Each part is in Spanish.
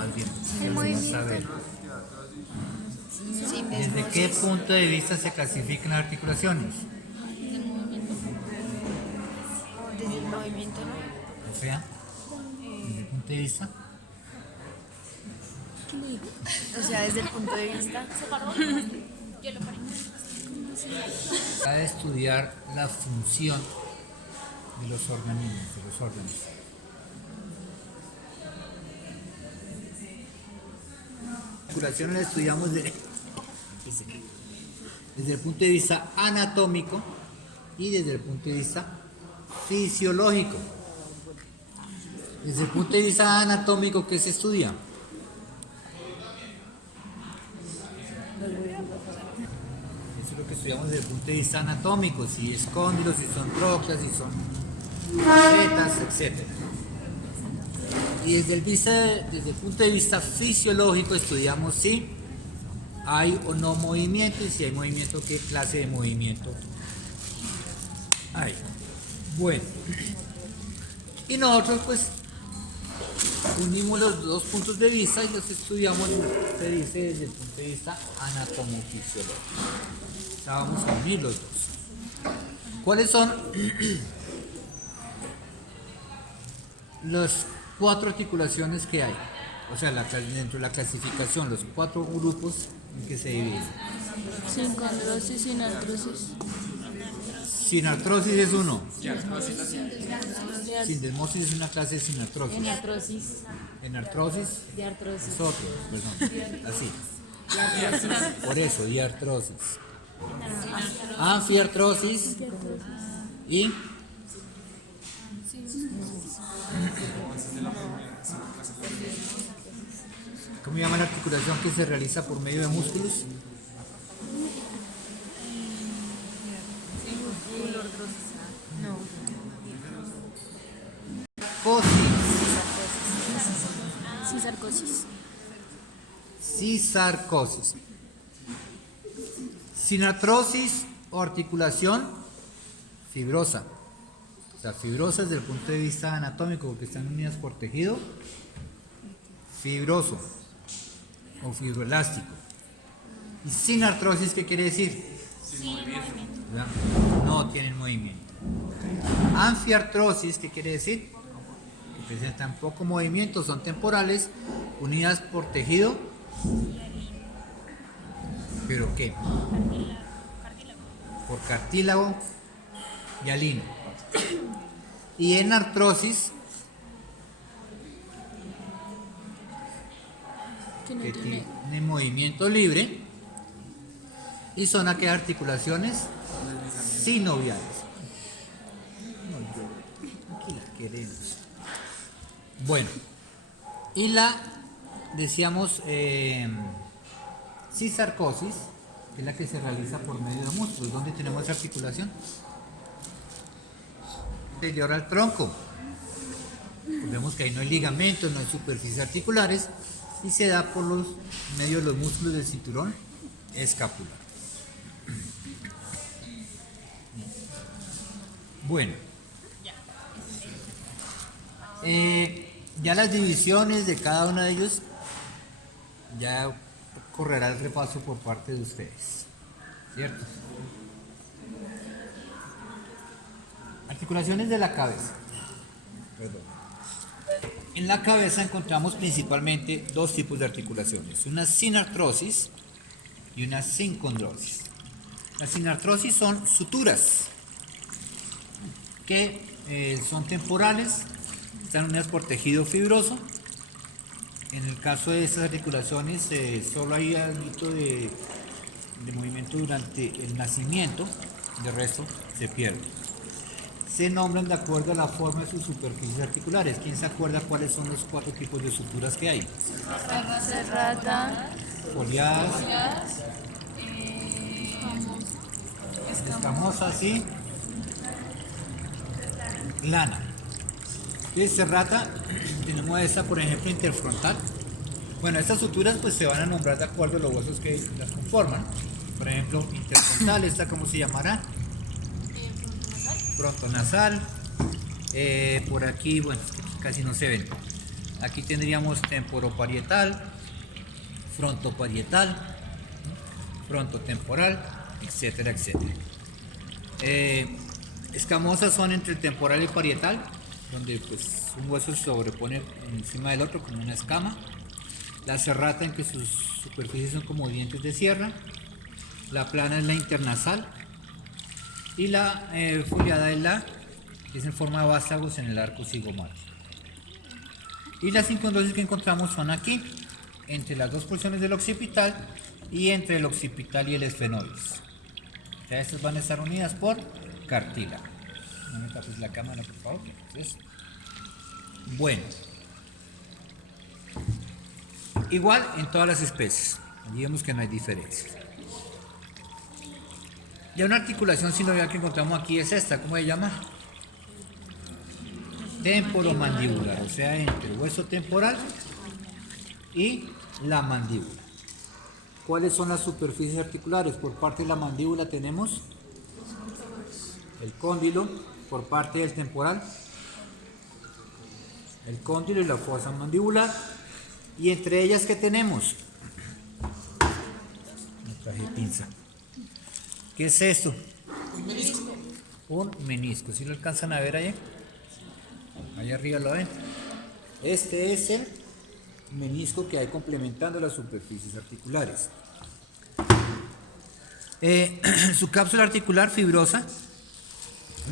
más bien. Sin movimiento. Saber. Sin ¿Desde qué desmosis. punto de vista se clasifican las articulaciones? Desde el movimiento, ¿no? O sea, desde el punto de vista. O sea, desde el punto de vista. Para estudiar la función de los organismos, de los órganos. La articulación la estudiamos desde el punto de vista anatómico y desde el punto de vista fisiológico. Desde el punto de vista anatómico, ¿qué se estudia? Eso es lo que estudiamos desde el punto de vista anatómico, si es cóndilos, si son trocleas, si son facetas, etc. Y desde el punto de vista fisiológico estudiamos si hay o no movimiento, y si hay movimiento, qué clase de movimiento hay. Bueno, y nosotros pues unimos los dos puntos de vista y los estudiamos, se dice, desde el punto de vista anatomofisiológico. O sea, vamos a unir los dos. ¿Cuáles son las 4 articulaciones que hay? O sea, dentro de la clasificación, los 4 grupos en que se dividen. Sin condrosis, sin artrosis. Sin artrosis es uno. Sin desmosis es una clase de sinartrosis. En artrosis. En artrosis De artrosis. es otro, perdón. Así. Por eso, diartrosis. Anfiartrosis y ¿cómo llama la articulación que se realiza por medio de músculos? No. Cosis. Cisarcosis. Cisarcosis. Sinartrosis o articulación fibrosa. O sea, fibrosa desde el punto de vista anatómico, porque están unidas por tejido fibroso o fibroelástico. ¿Y sinartrosis qué quiere decir? Sin movimiento. No tienen movimiento. Anfiartrosis, ¿qué quiere decir? Que presentan poco movimiento, son temporales, unidas por tejido. ¿Pero qué? Por cartílago y alino. Y en artrosis, que tiene movimiento libre, y son aquellas articulaciones sinoviales. Aquí la queremos. Bueno, y la, decíamos, cisarcosis, que es la que se realiza por medio de músculos. ¿Dónde tenemos esa articulación? Anterior al tronco. Vemos que ahí no hay ligamentos, no hay superficies articulares, y se da por los medio de los músculos del cinturón escapular. Bueno, ya las divisiones de cada uno de ellos ya correrá el repaso por parte de ustedes, ¿cierto? Articulaciones de la cabeza. Perdón. En la cabeza encontramos principalmente 2 tipos de articulaciones, una sinartrosis y una sincondrosis. La sinartrosis son suturas que son temporales, están unidas por tejido fibroso. En el caso de estas articulaciones solo hay algo de movimiento durante el nacimiento, de resto se pierde. Se nombran de acuerdo a la forma de sus superficies articulares. ¿Quién se acuerda cuáles son los 4 tipos de suturas que hay? Serrata. Foliadas, escamosas, sí, lana. Entonces, serrata, tenemos esta, por ejemplo, interfrontal. Bueno, estas suturas pues se van a nombrar de acuerdo a los huesos que las conforman. Por ejemplo, interfrontal, esta ¿cómo se llamará? Frontonasal. Por aquí, bueno, casi no se ven. Aquí tendríamos temporoparietal, frontoparietal, frontotemporal, etcétera, etcétera. Escamosas son entre el temporal y el parietal, donde pues un hueso se sobrepone encima del otro como una escama. La serrata, en que sus superficies son como dientes de sierra. La plana es la internasal. Y la foliada es la que es en forma de vástagos en el arco cigomático. Y las sincondrosis que encontramos son aquí, entre las dos porciones del occipital y entre el occipital y el esfenoides. Ya estas van a estar unidas por cartílago. No me tapes la cámara, por favor. Entonces, bueno. Igual en todas las especies. Digamos que no hay diferencias. Ya una articulación sinovial que encontramos aquí es esta. ¿Cómo se llama? Temporomandibular. O sea, entre el hueso temporal y la mandíbula. ¿Cuáles son las superficies articulares? Por parte de la mandíbula tenemos el cóndilo, por parte del temporal, el cóndilo y la fosa mandibular. Y entre ellas, ¿qué tenemos? No traje pinza. ¿Qué es esto? Un menisco. Un menisco. ¿Sí lo alcanzan a ver allá? Allá arriba lo ven. Este es el menisco que hay complementando las superficies articulares. Su cápsula articular fibrosa,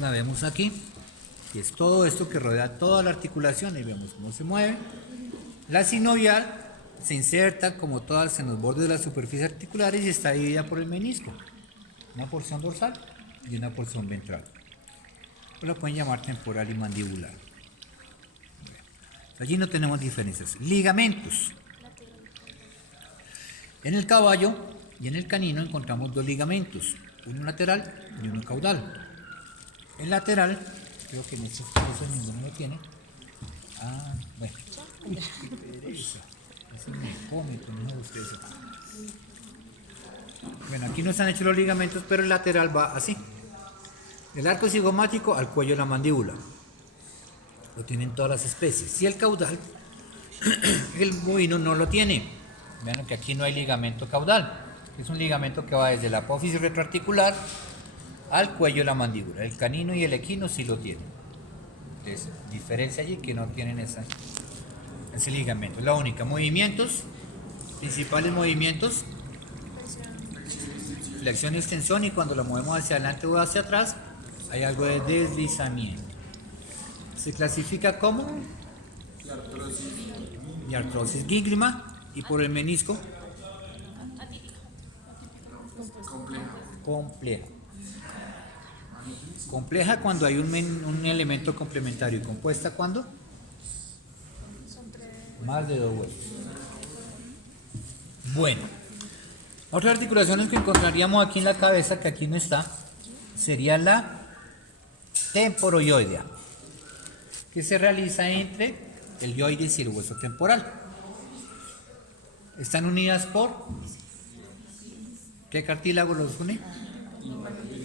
la vemos aquí, que es todo esto que rodea toda la articulación, y vemos cómo se mueve. La sinovial se inserta como todas en los bordes de las superficies articulares y está dividida por el menisco, una porción dorsal y una porción ventral. O la pueden llamar temporal y mandibular. Allí no tenemos diferencias. Ligamentos. En el caballo y en el canino encontramos dos ligamentos, uno lateral y uno caudal. El lateral, creo que en estos casos ninguno lo tiene. Ah, bueno. Uy, qué pereza. Eso me come, como ustedes. Bueno, aquí no están hechos los ligamentos, pero el lateral va así. El arco cigomático al cuello de la mandíbula. Lo tienen todas las especies. Y el caudal, el bovino no lo tiene. Vean que aquí no hay ligamento caudal. Es un ligamento que va desde la apófisis retroarticular al cuello de la mandíbula. El canino y el equino sí lo tienen. Entonces, diferencia allí que no tienen ese ligamento. La única. Movimientos, principales movimientos, flexión y extensión, y cuando la movemos hacia adelante o hacia atrás, hay algo de deslizamiento. Se clasifica como y artrosis gíngrima, y por el menisco compleja. Compleja cuando hay un elemento complementario, y compuesta cuando más de dos huesos. Bueno, otras articulaciones que encontraríamos aquí en la cabeza, que aquí no está, sería la temporoyoidea, que se realiza entre el yoides y el hueso temporal. Están unidas por ¿qué cartílago los une?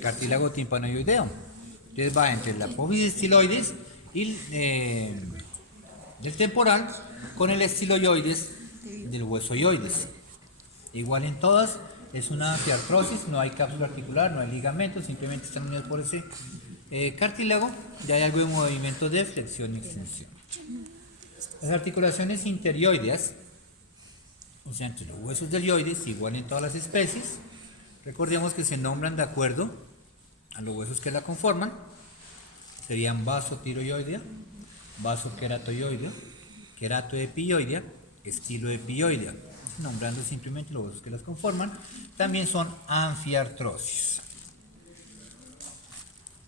Cartílago timpanoideo. Entonces va entre la apófisis estiloides y del temporal con el estiloioides del hueso yoides. Igual en todas, es una anfiartrosis, no hay cápsula articular, no hay ligamentos, simplemente están unidas por ese cartílago. Ya hay algo de movimiento de flexión y extensión. Las articulaciones interioideas, o sea, entre los huesos del yoides, igual en todas las especies, recordemos que se nombran de acuerdo a los huesos que la conforman. Serían vasotiroidea, vasoqueratoidea, queratoepioidea, estiloepioidea, nombrando simplemente los huesos que las conforman. También son anfiartrosis.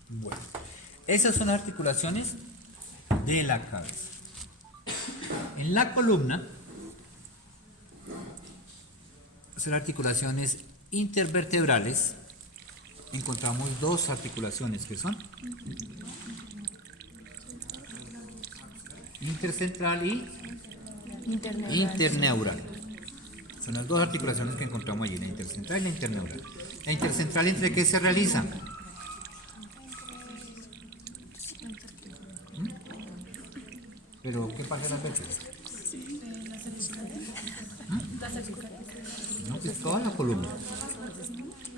Bueno, esas son las articulaciones de la cabeza. En la columna son articulaciones intervertebrales. Encontramos dos articulaciones que son intercentral y interneural. Son las dos articulaciones que encontramos allí, la intercentral y la interneural. La intercentral, ¿entre qué se realiza? ¿Pero qué pasa las veces? No, es toda la columna.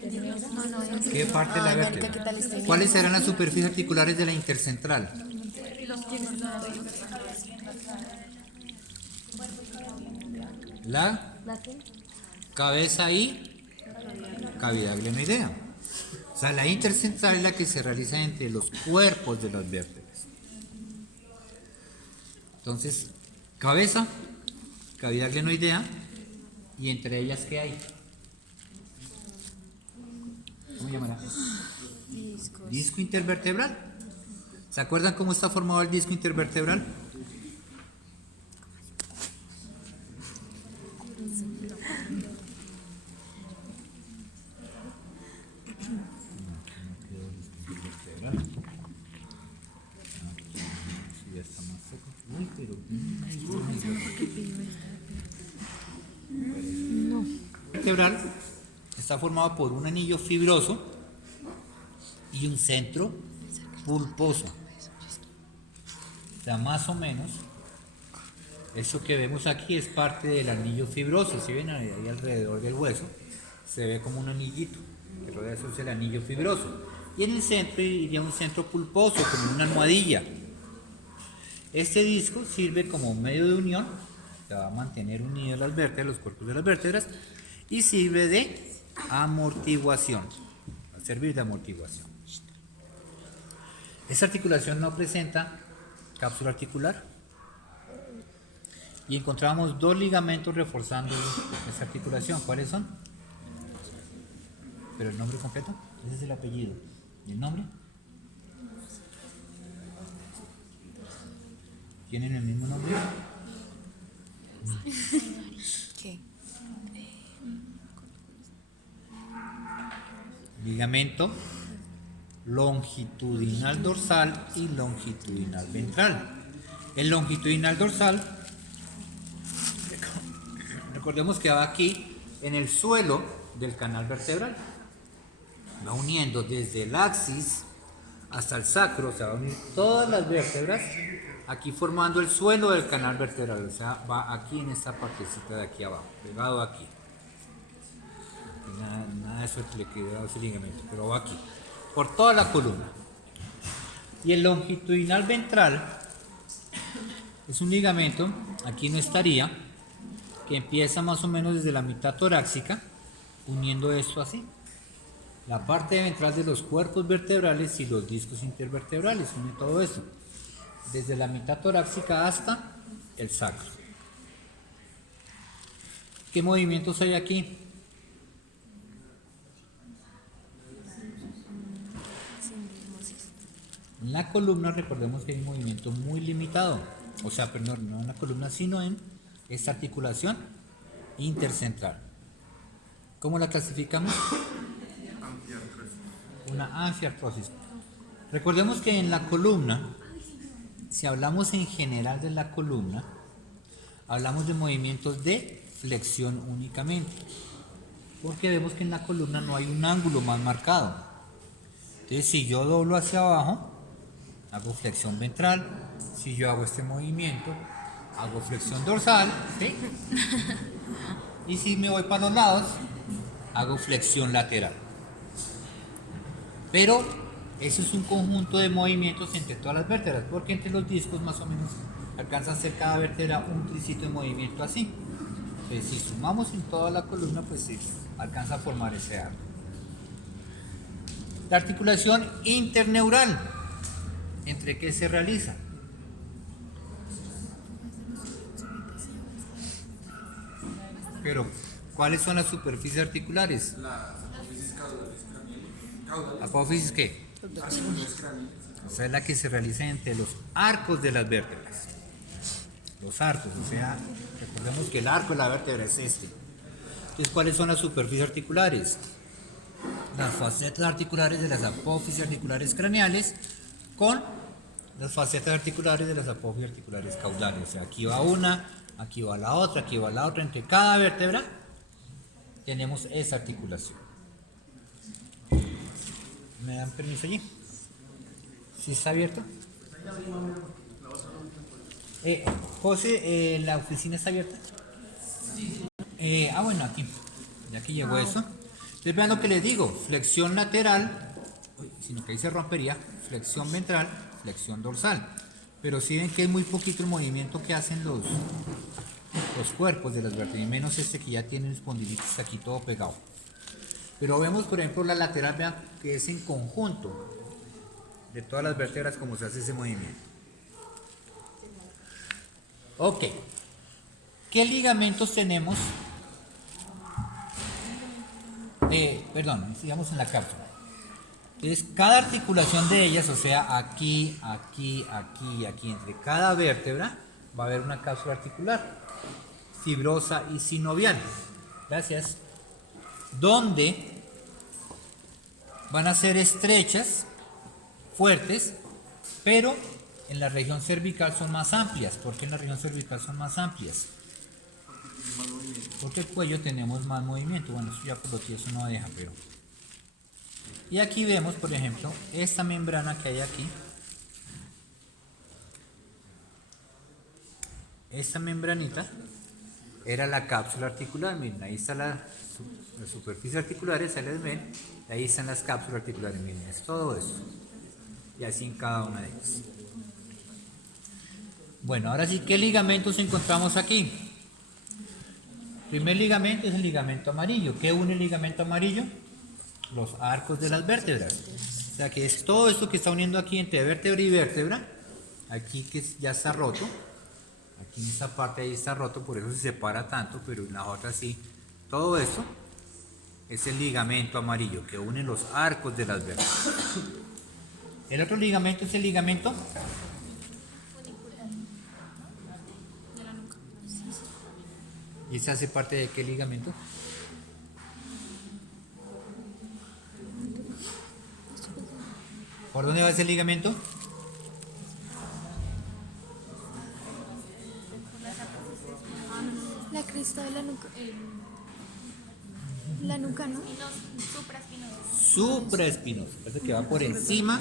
No, no, es. ¿Qué parte de la Marica, vértebra? ¿qué tal estoy? ¿Cuáles serán las superficies articulares de la intercentral? La cabeza y cavidad glenoidea. O sea, la intercentral es la que se realiza entre los cuerpos de las vértebras. Entonces, cabeza, cavidad glenoidea, y entre ellas, ¿qué hay? ¿Cómo llamará? Discos. Disco intervertebral. ¿Se acuerdan cómo está formado el disco intervertebral? Ya está más seco. Uy, pero vertebral está formado por un anillo fibroso y un centro pulposo. O sea, más o menos, eso que vemos aquí es parte del anillo fibroso. Si ven ahí alrededor del hueso, se ve como un anillito que rodea, eso es el anillo fibroso. Y en el centro iría un centro pulposo, como una almohadilla. Este disco sirve como medio de unión, que va a mantener unidas las vértebras, los cuerpos de las vértebras, y sirve de amortiguación, va a servir de amortiguación. Esta articulación no presenta cápsula articular y encontramos dos ligamentos reforzando esta articulación. ¿Cuáles son? ¿Pero el nombre completo? Ese es el apellido. ¿Y el nombre? ¿Tienen el mismo nombre? ¿Qué? Ligamento longitudinal dorsal y longitudinal ventral. El longitudinal dorsal, recordemos que va aquí en el suelo del canal vertebral. Va uniendo desde el axis hasta el sacro, o sea, va a unir todas las vértebras aquí formando el suelo del canal vertebral, o sea, va aquí en esta partecita de aquí abajo, pegado aquí. Nada de eso le queda ese ligamento, pero va aquí, por toda la columna. Y el longitudinal ventral es un ligamento, aquí no estaría, que empieza más o menos desde la mitad torácica, uniendo esto así. La parte ventral de los cuerpos vertebrales y los discos intervertebrales, une todo esto. Desde la mitad torácica hasta el sacro. ¿Qué movimientos hay aquí? En la columna recordemos que hay un movimiento muy limitado, o sea, perdón, no en la columna sino en esta articulación intercentral. ¿Cómo la clasificamos? Una anfiartrosis. Recordemos que en la columna, si hablamos en general de la columna, hablamos de movimientos de flexión únicamente, porque vemos que en la columna no hay un ángulo más marcado. Entonces, si yo doblo hacia abajo, hago flexión ventral. Si yo hago este movimiento, hago flexión dorsal, ¿sí? Y si me voy para los lados, hago flexión lateral. Pero eso es un conjunto de movimientos entre todas las vértebras, porque entre los discos más o menos alcanza a hacer cada vértebra un tricito de movimiento así. Entonces, si sumamos en toda la columna, pues sí, alcanza a formar ese arco. La articulación interneural, ¿entre qué se realiza? Pero, ¿cuáles son las superficies articulares? ¿La apófisis qué? O sea, es la que se realiza entre los arcos de las vértebras. Los arcos, o sea, recordemos que el arco de la vértebra es este. Entonces, ¿cuáles son las superficies articulares? Las facetas articulares de las apófisis articulares craneales con las facetas articulares de las apófisis articulares caudales. O sea, aquí va una, aquí va la otra, aquí va la otra. Entre cada vértebra tenemos esa articulación. ¿Me dan permiso allí? ¿Sí está abierto? José, ¿la oficina está abierta? Bueno, aquí. Ya que llegó eso. Entonces vean lo que les digo. Flexión lateral, sino que ahí se rompería. Flexión ventral, flexión dorsal. Pero si ven que es muy poquito el movimiento que hacen los cuerpos de las vértebras, y menos este que ya tiene espondilitis aquí todo pegado. Pero vemos, por ejemplo, la lateral, vean que es en conjunto de todas las vértebras como se hace ese movimiento. Ok. ¿Qué ligamentos tenemos? Perdón, sigamos en la cápsula. Entonces, cada articulación de ellas, o sea, aquí, aquí, aquí, aquí, entre cada vértebra, va a haber una cápsula articular, fibrosa y sinovial. Gracias. Donde van a ser estrechas, fuertes, pero en la región cervical son más amplias. ¿Por qué en la región cervical son más amplias? Porque el cuello tenemos más movimiento. Bueno, eso ya por lo que eso no deja, pero... Y aquí vemos, por ejemplo, esta membrana que hay aquí. Esta membranita era la cápsula articular. Miren, ahí está la superficie articulares, se les ven. Ahí están las cápsulas articulares, miren, es todo eso. Y así en cada una de ellas. Bueno, ahora sí, ¿qué ligamentos encontramos aquí? El primer ligamento es el ligamento amarillo. ¿Qué une el ligamento amarillo? Los arcos de las vértebras. O sea que es todo esto que está uniendo aquí entre vértebra y vértebra. Aquí que ya está roto. Aquí en esta parte ahí está roto, por eso se separa tanto, pero en la otra sí. Todo esto es el ligamento amarillo que une los arcos de las vértebras. El otro ligamento es el ligamento ¿y ese hace parte de qué ligamento? ¿Por dónde va ese ligamento? La cresta de la nuca. La nuca, ¿no? Supraespinoso. Parece que va por encima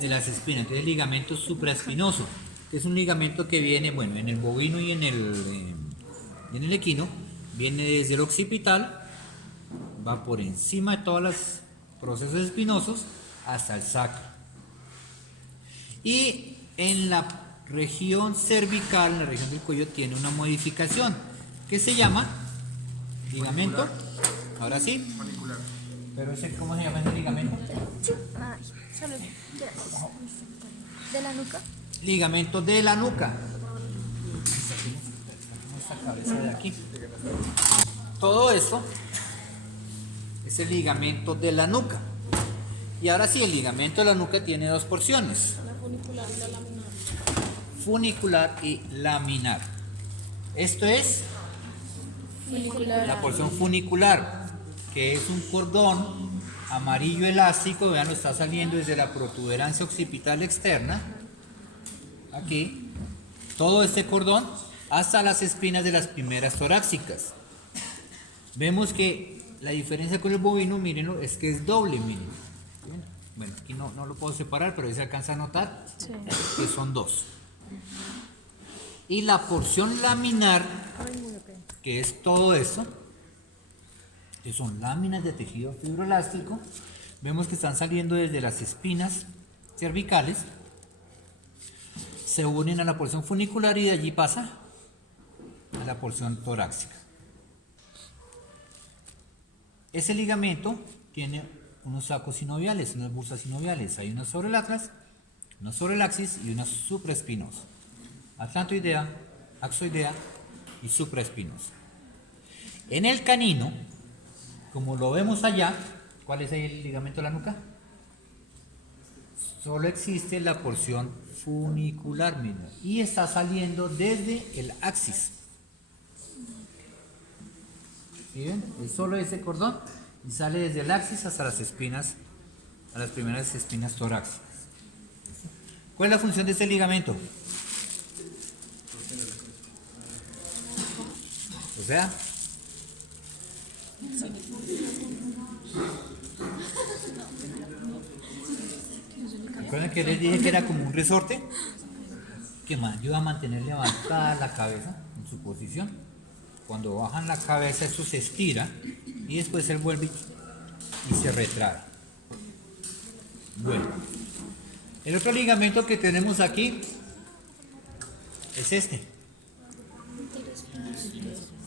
de las espinas. Entonces el ligamento supraespinoso. Es un ligamento que viene, bueno, en el bovino y en el equino. Viene desde el occipital, va por encima de todos los procesos espinosos hasta el sacro. Y en la región cervical, en la región del cuello, tiene una modificación que se llama ligamento. Ahora sí. Pero ese, ¿cómo se llama ese ligamento? Ay, solo de la nuca. Ligamento de la nuca. Esta cabeza de aquí. Todo esto es el ligamento de la nuca. Y ahora sí, el ligamento de la nuca tiene dos porciones. Funicular y laminar. Esto es la porción funicular, que es un cordón amarillo elástico, vean, lo está saliendo desde la protuberancia occipital externa, aquí, todo este cordón, hasta las espinas de las primeras torácicas. Vemos que la diferencia con el bovino, mírenlo, es que es doble, miren. Bueno, aquí no lo puedo separar, pero ahí se alcanza a notar que son dos. Y la porción laminar, que es todo esto, que son láminas de tejido fibroelástico, vemos que están saliendo desde las espinas cervicales, se unen a la porción funicular y de allí pasa a la porción torácica. Ese ligamento tiene unos sacos sinoviales, unas bursas sinoviales. Hay una sobre el atlas, una sobre el axis y una supraespinosa. Atlantoidea, axoidea y supraespinosa. En el canino, como lo vemos allá, ¿cuál es el ligamento de la nuca? Solo existe la porción funicular, mismo, y está saliendo desde el axis. ¿Sí ven? Es solo ese cordón y sale desde el axis hasta las espinas, a las primeras espinas torácicas. ¿Cuál es la función de este ligamento? O sea, ¿recuerdan que les dije que era como un resorte? que me ayuda a mantener levantada la cabeza en su posición. Cuando bajan la cabeza, eso se estira y después él vuelve y se retrae. Bueno, el otro ligamento que tenemos aquí es este.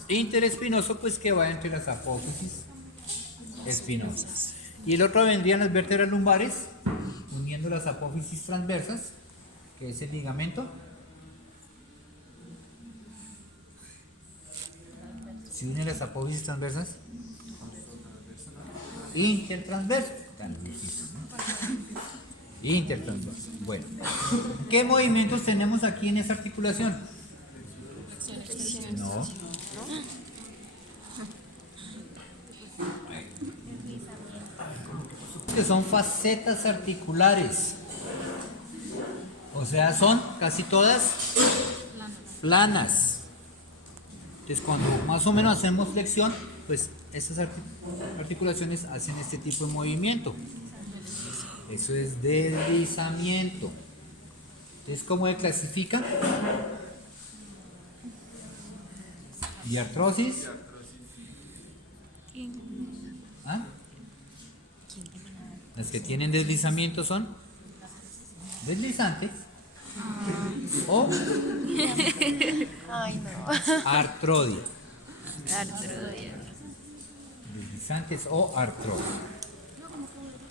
Interespinoso, pues que va entre las apófisis espinosas. Y el otro vendrían las vértebras lumbares, uniendo las apófisis transversas, que es el ligamento. ¿Se unen las apófisis transversas? Intertransverso. Tan difícil, ¿no? Intertransverso. Bueno, ¿qué movimientos tenemos aquí en esa articulación? No. Que son facetas articulares, o sea, son casi todas planas. Entonces, cuando más o menos hacemos flexión, pues estas articulaciones hacen este tipo de movimiento. Eso es deslizamiento. Entonces, ¿cómo se clasifica? Diartrosis. ¿Ah? Las que tienen deslizamiento son deslizantes o Ay, no. artrodia. Artrodia. Deslizantes o artrodia.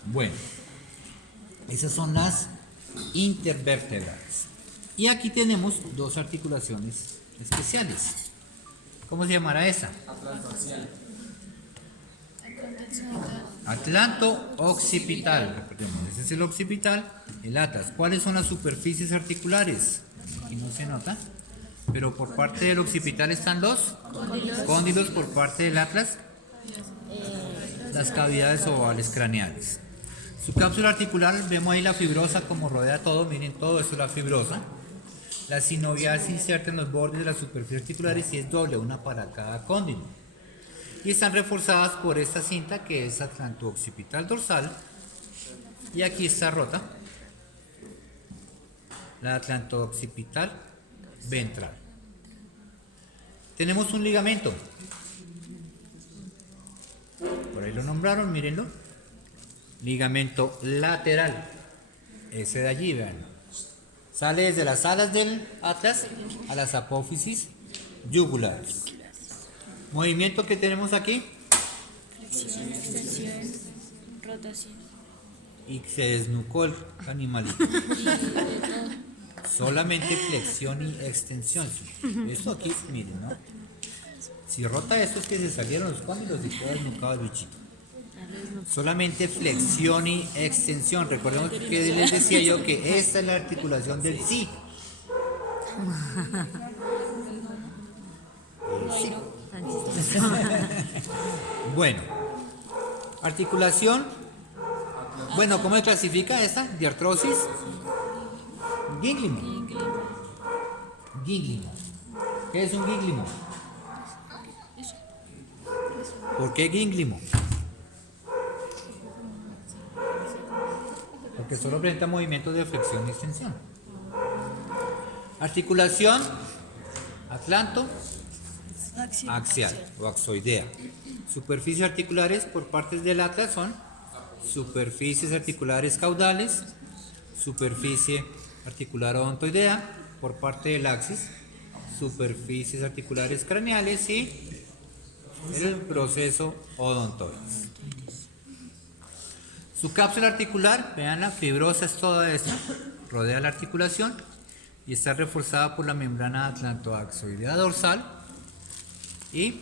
Bueno, esas son las intervertebrales. Y aquí tenemos dos articulaciones especiales. ¿Cómo se llamará esa? Atlanto-occipital, recordemos, ese es el occipital, el atlas. ¿Cuáles son las superficies articulares? Aquí no se nota, pero por parte del occipital están los cóndilos, por parte del atlas, las cavidades ovales craneales. Su cápsula articular, vemos ahí la fibrosa como rodea todo, miren todo eso es la fibrosa. La sinovial se inserta en los bordes de las superficies articulares y es doble, una para cada cóndilo. Y están reforzadas por esta cinta que es atlanto-occipital dorsal, y aquí está rota la atlanto-occipital ventral. Tenemos un ligamento, por ahí lo nombraron, mírenlo, ligamento lateral, ese de allí, vean, sale desde las alas del atlas a las apófisis yugulares. Movimiento que tenemos aquí. Flexión, extensión, rotación. Y se desnucó el animalito. Solamente flexión y extensión. Esto aquí, miren, ¿no? Si rota esto es que se salieron los cóndilos y quedó desnucado el bichito. Solamente flexión y extensión. Recordemos que les decía yo que esta es la articulación del sí. Sí. Bueno, articulación. Bueno, ¿cómo se clasifica esta? Diartrosis. Gínglimo. Gínglimo. ¿Qué es un gínglimo? ¿Por qué gínglimo? Porque solo presenta movimientos de flexión y extensión. Articulación. Atlanto. Axial o axoidea. Superficies articulares por partes del atlas son superficies articulares caudales, superficie articular odontoidea por parte del axis, superficies articulares craneales y el proceso odontoides. Su cápsula articular, vean la fibrosa es toda esta, rodea la articulación y está reforzada por la membrana atlantoaxoidea dorsal. Y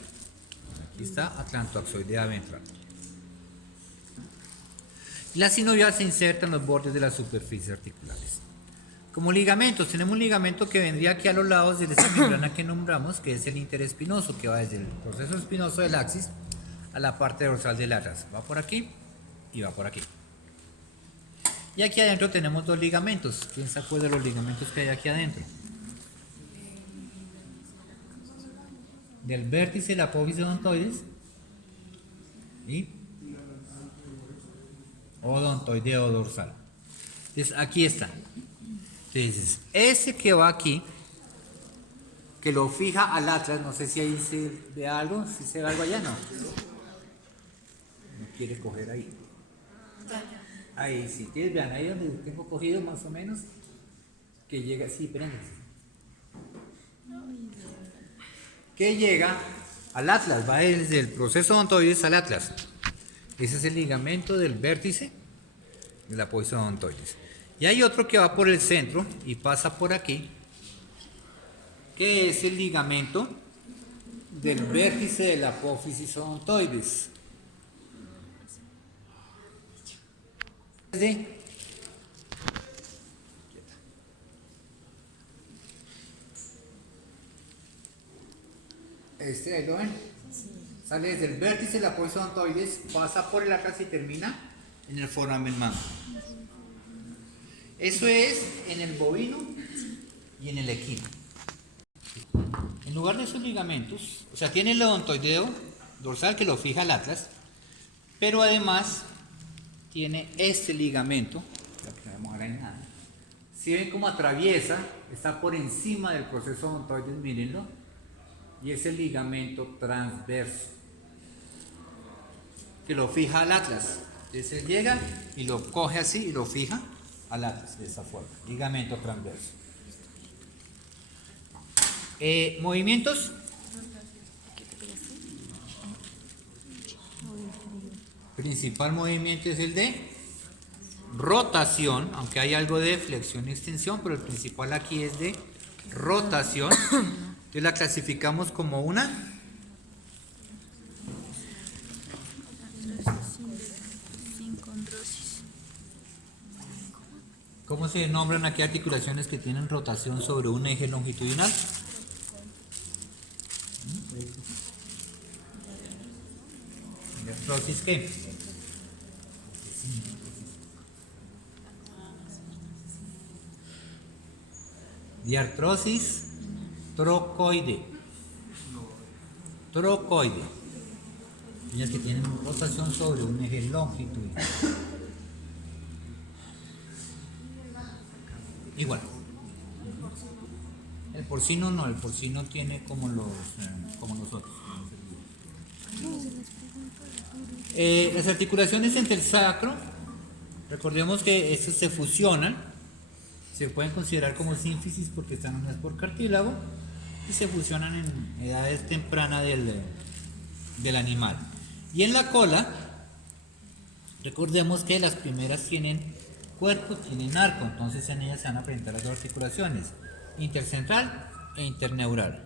aquí está atlantoaxoidea ventral. La sinovial se inserta en los bordes de las superficies articulares. Como ligamentos, tenemos un ligamento que vendría aquí a los lados de esta membrana que nombramos, que es el interespinoso, que va desde el proceso espinoso del axis a la parte dorsal del atlas. Va por aquí y va por aquí. Y aquí adentro tenemos dos ligamentos. ¿Quién se acuerda de los ligamentos que hay aquí adentro? Del vértice de la apófisis odontoides y odontoideo dorsal. Entonces aquí está Entonces, ese que va aquí, que lo fija al atlas, no sé si ahí se ve algo, si se ve algo allá, no. No quiere coger ahí. Ahí, si ustedes vean, ahí donde tengo cogido más o menos, que llega, sí, préndese. Que llega al atlas, va desde el proceso odontoides al atlas. Ese es el ligamento del vértice de la apófisis odontoides. Y hay otro que va por el centro y pasa por aquí, que es el ligamento del vértice de la apófisis odontoides. Ahí lo ven. Sale desde el vértice de la apófisis odontoides, pasa por el atlas y termina en el foramen mango. Eso es en el bovino y en el equino. En lugar de esos ligamentos, o sea, tiene el odontoideo dorsal que lo fija al atlas, pero además tiene este ligamento, que no vamos a ver en nada. Si ven cómo atraviesa, está por encima del proceso odontoides, mírenlo, y es el ligamento transverso que lo fija al atlas. Entonces él llega y lo coge así y lo fija al atlas de esa forma, ligamento transverso. Movimientos. Principal movimiento es el de rotación, aunque hay algo de flexión y extensión, pero el principal aquí es de rotación. Entonces la clasificamos como una Sincondrosis. ¿cómo se nombran aquí articulaciones que tienen rotación sobre un eje longitudinal? ¿Artrosis qué? Diartrosis trocoide. Trocoide. Ellas que tienen rotación sobre un eje longitudinal. Igual. El porcino no, el porcino tiene como nosotros. Las articulaciones entre el sacro, recordemos que estos se fusionan, se pueden considerar como sínfisis porque están unidas por cartílago y se fusionan en edades tempranas del animal. Y en la cola, recordemos que las primeras tienen cuerpo, tienen arco, entonces en ellas se van a presentar las dos articulaciones, intercentral e interneural.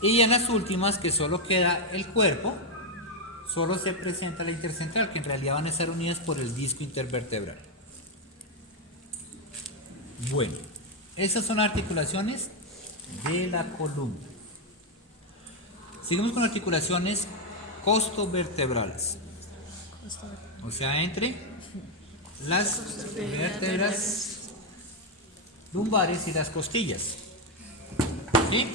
Y en las últimas, que solo queda el cuerpo, solo se presenta la intercentral, que en realidad van a estar unidas por el disco intervertebral. Bueno, esas son articulaciones de la columna. Seguimos con articulaciones costovertebrales, o sea, entre las vértebras lumbares y las costillas. ¿Sí?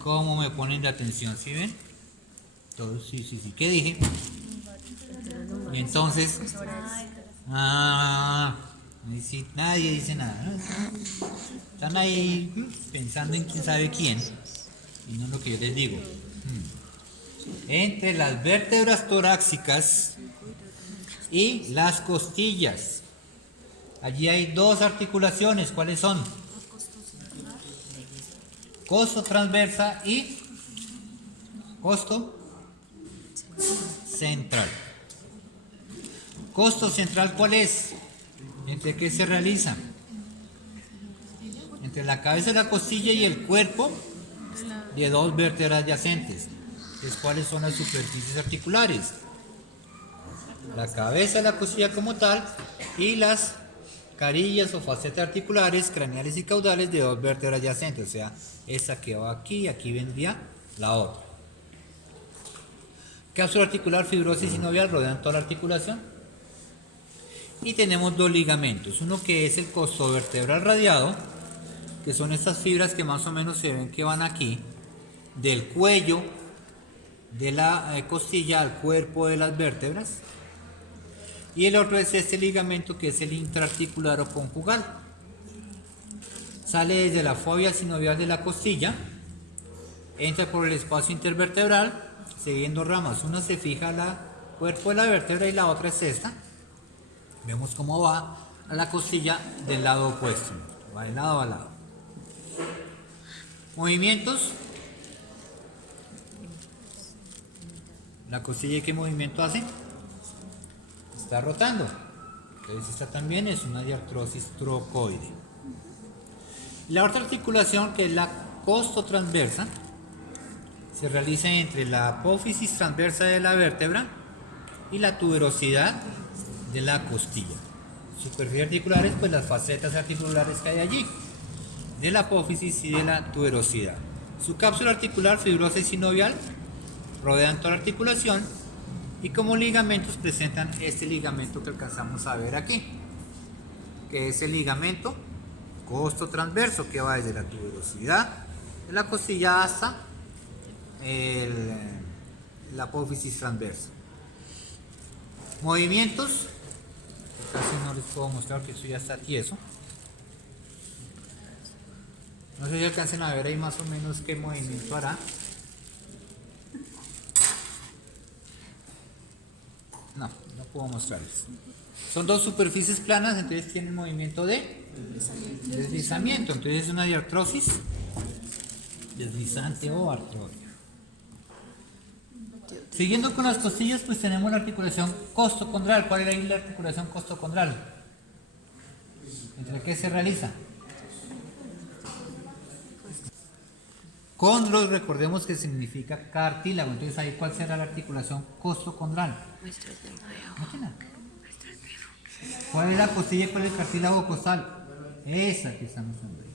¿Cómo me ponen de atención? ¿Sí ven? Todos, sí. ¿Qué dije? Y entonces, nadie dice nada, ¿no? Están ahí pensando en quién sabe quién y no en lo que yo les digo. Entre las vértebras torácicas y las costillas, allí hay dos articulaciones. ¿Cuáles son? Costo transversa y costo central. Costo central, ¿cuál es? ¿Entre qué se realiza? Entre la cabeza de la costilla y el cuerpo de dos vértebras adyacentes. Entonces, ¿cuáles son las superficies articulares? La cabeza de la costilla como tal y las carillas o facetas articulares, craneales y caudales de dos vértebras adyacentes, o sea, esa que va aquí y aquí vendría la otra. Cápsula articular, fibrosa y sinovial rodean toda la articulación. Y tenemos dos ligamentos, uno que es el costovertebral radiado, que son estas fibras que más o menos se ven que van aquí, del cuello de la costilla al cuerpo de las vértebras. Y el otro es este ligamento que es el intraarticular o conjugal. Sale desde la fobia sinovial de la costilla, entra por el espacio intervertebral, siguiendo ramas. Una se fija al cuerpo de la vértebra y la otra es esta. Vemos cómo va a la costilla del lado opuesto, va de lado a lado. Movimientos. La costilla, ¿qué movimiento hace? Está rotando. Entonces esta también es una diartrosis trocoide. La otra articulación, que es la costotransversa, se realiza entre la apófisis transversa de la vértebra y la tuberosidad de la costilla. Superficies articulares, pues las facetas articulares que hay allí, de la apófisis y de la tuberosidad. Su cápsula articular fibrosa y sinovial rodean toda la articulación y como ligamentos presentan este ligamento que alcanzamos a ver aquí, que es el ligamento costotransverso, que va desde la tuberosidad de la costilla hasta la apófisis transversa. Movimientos, casi no les puedo mostrar que esto ya está tieso. No sé si alcancen a ver ahí más o menos qué movimiento hará. No, no puedo mostrarles. Son dos superficies planas, entonces tienen movimiento de deslizamiento. Entonces es una diartrosis deslizante o artroide. Siguiendo con las costillas, pues tenemos la articulación costocondral. ¿Cuál era ahí la articulación costocondral? ¿Entre qué se realiza? Condros, recordemos que significa cartílago. Entonces ahí, ¿cuál será la articulación costocondral? No tiene nada. ¿Cuál es la costilla y cuál es el cartílago costal? Esa que estamos viendo ahí.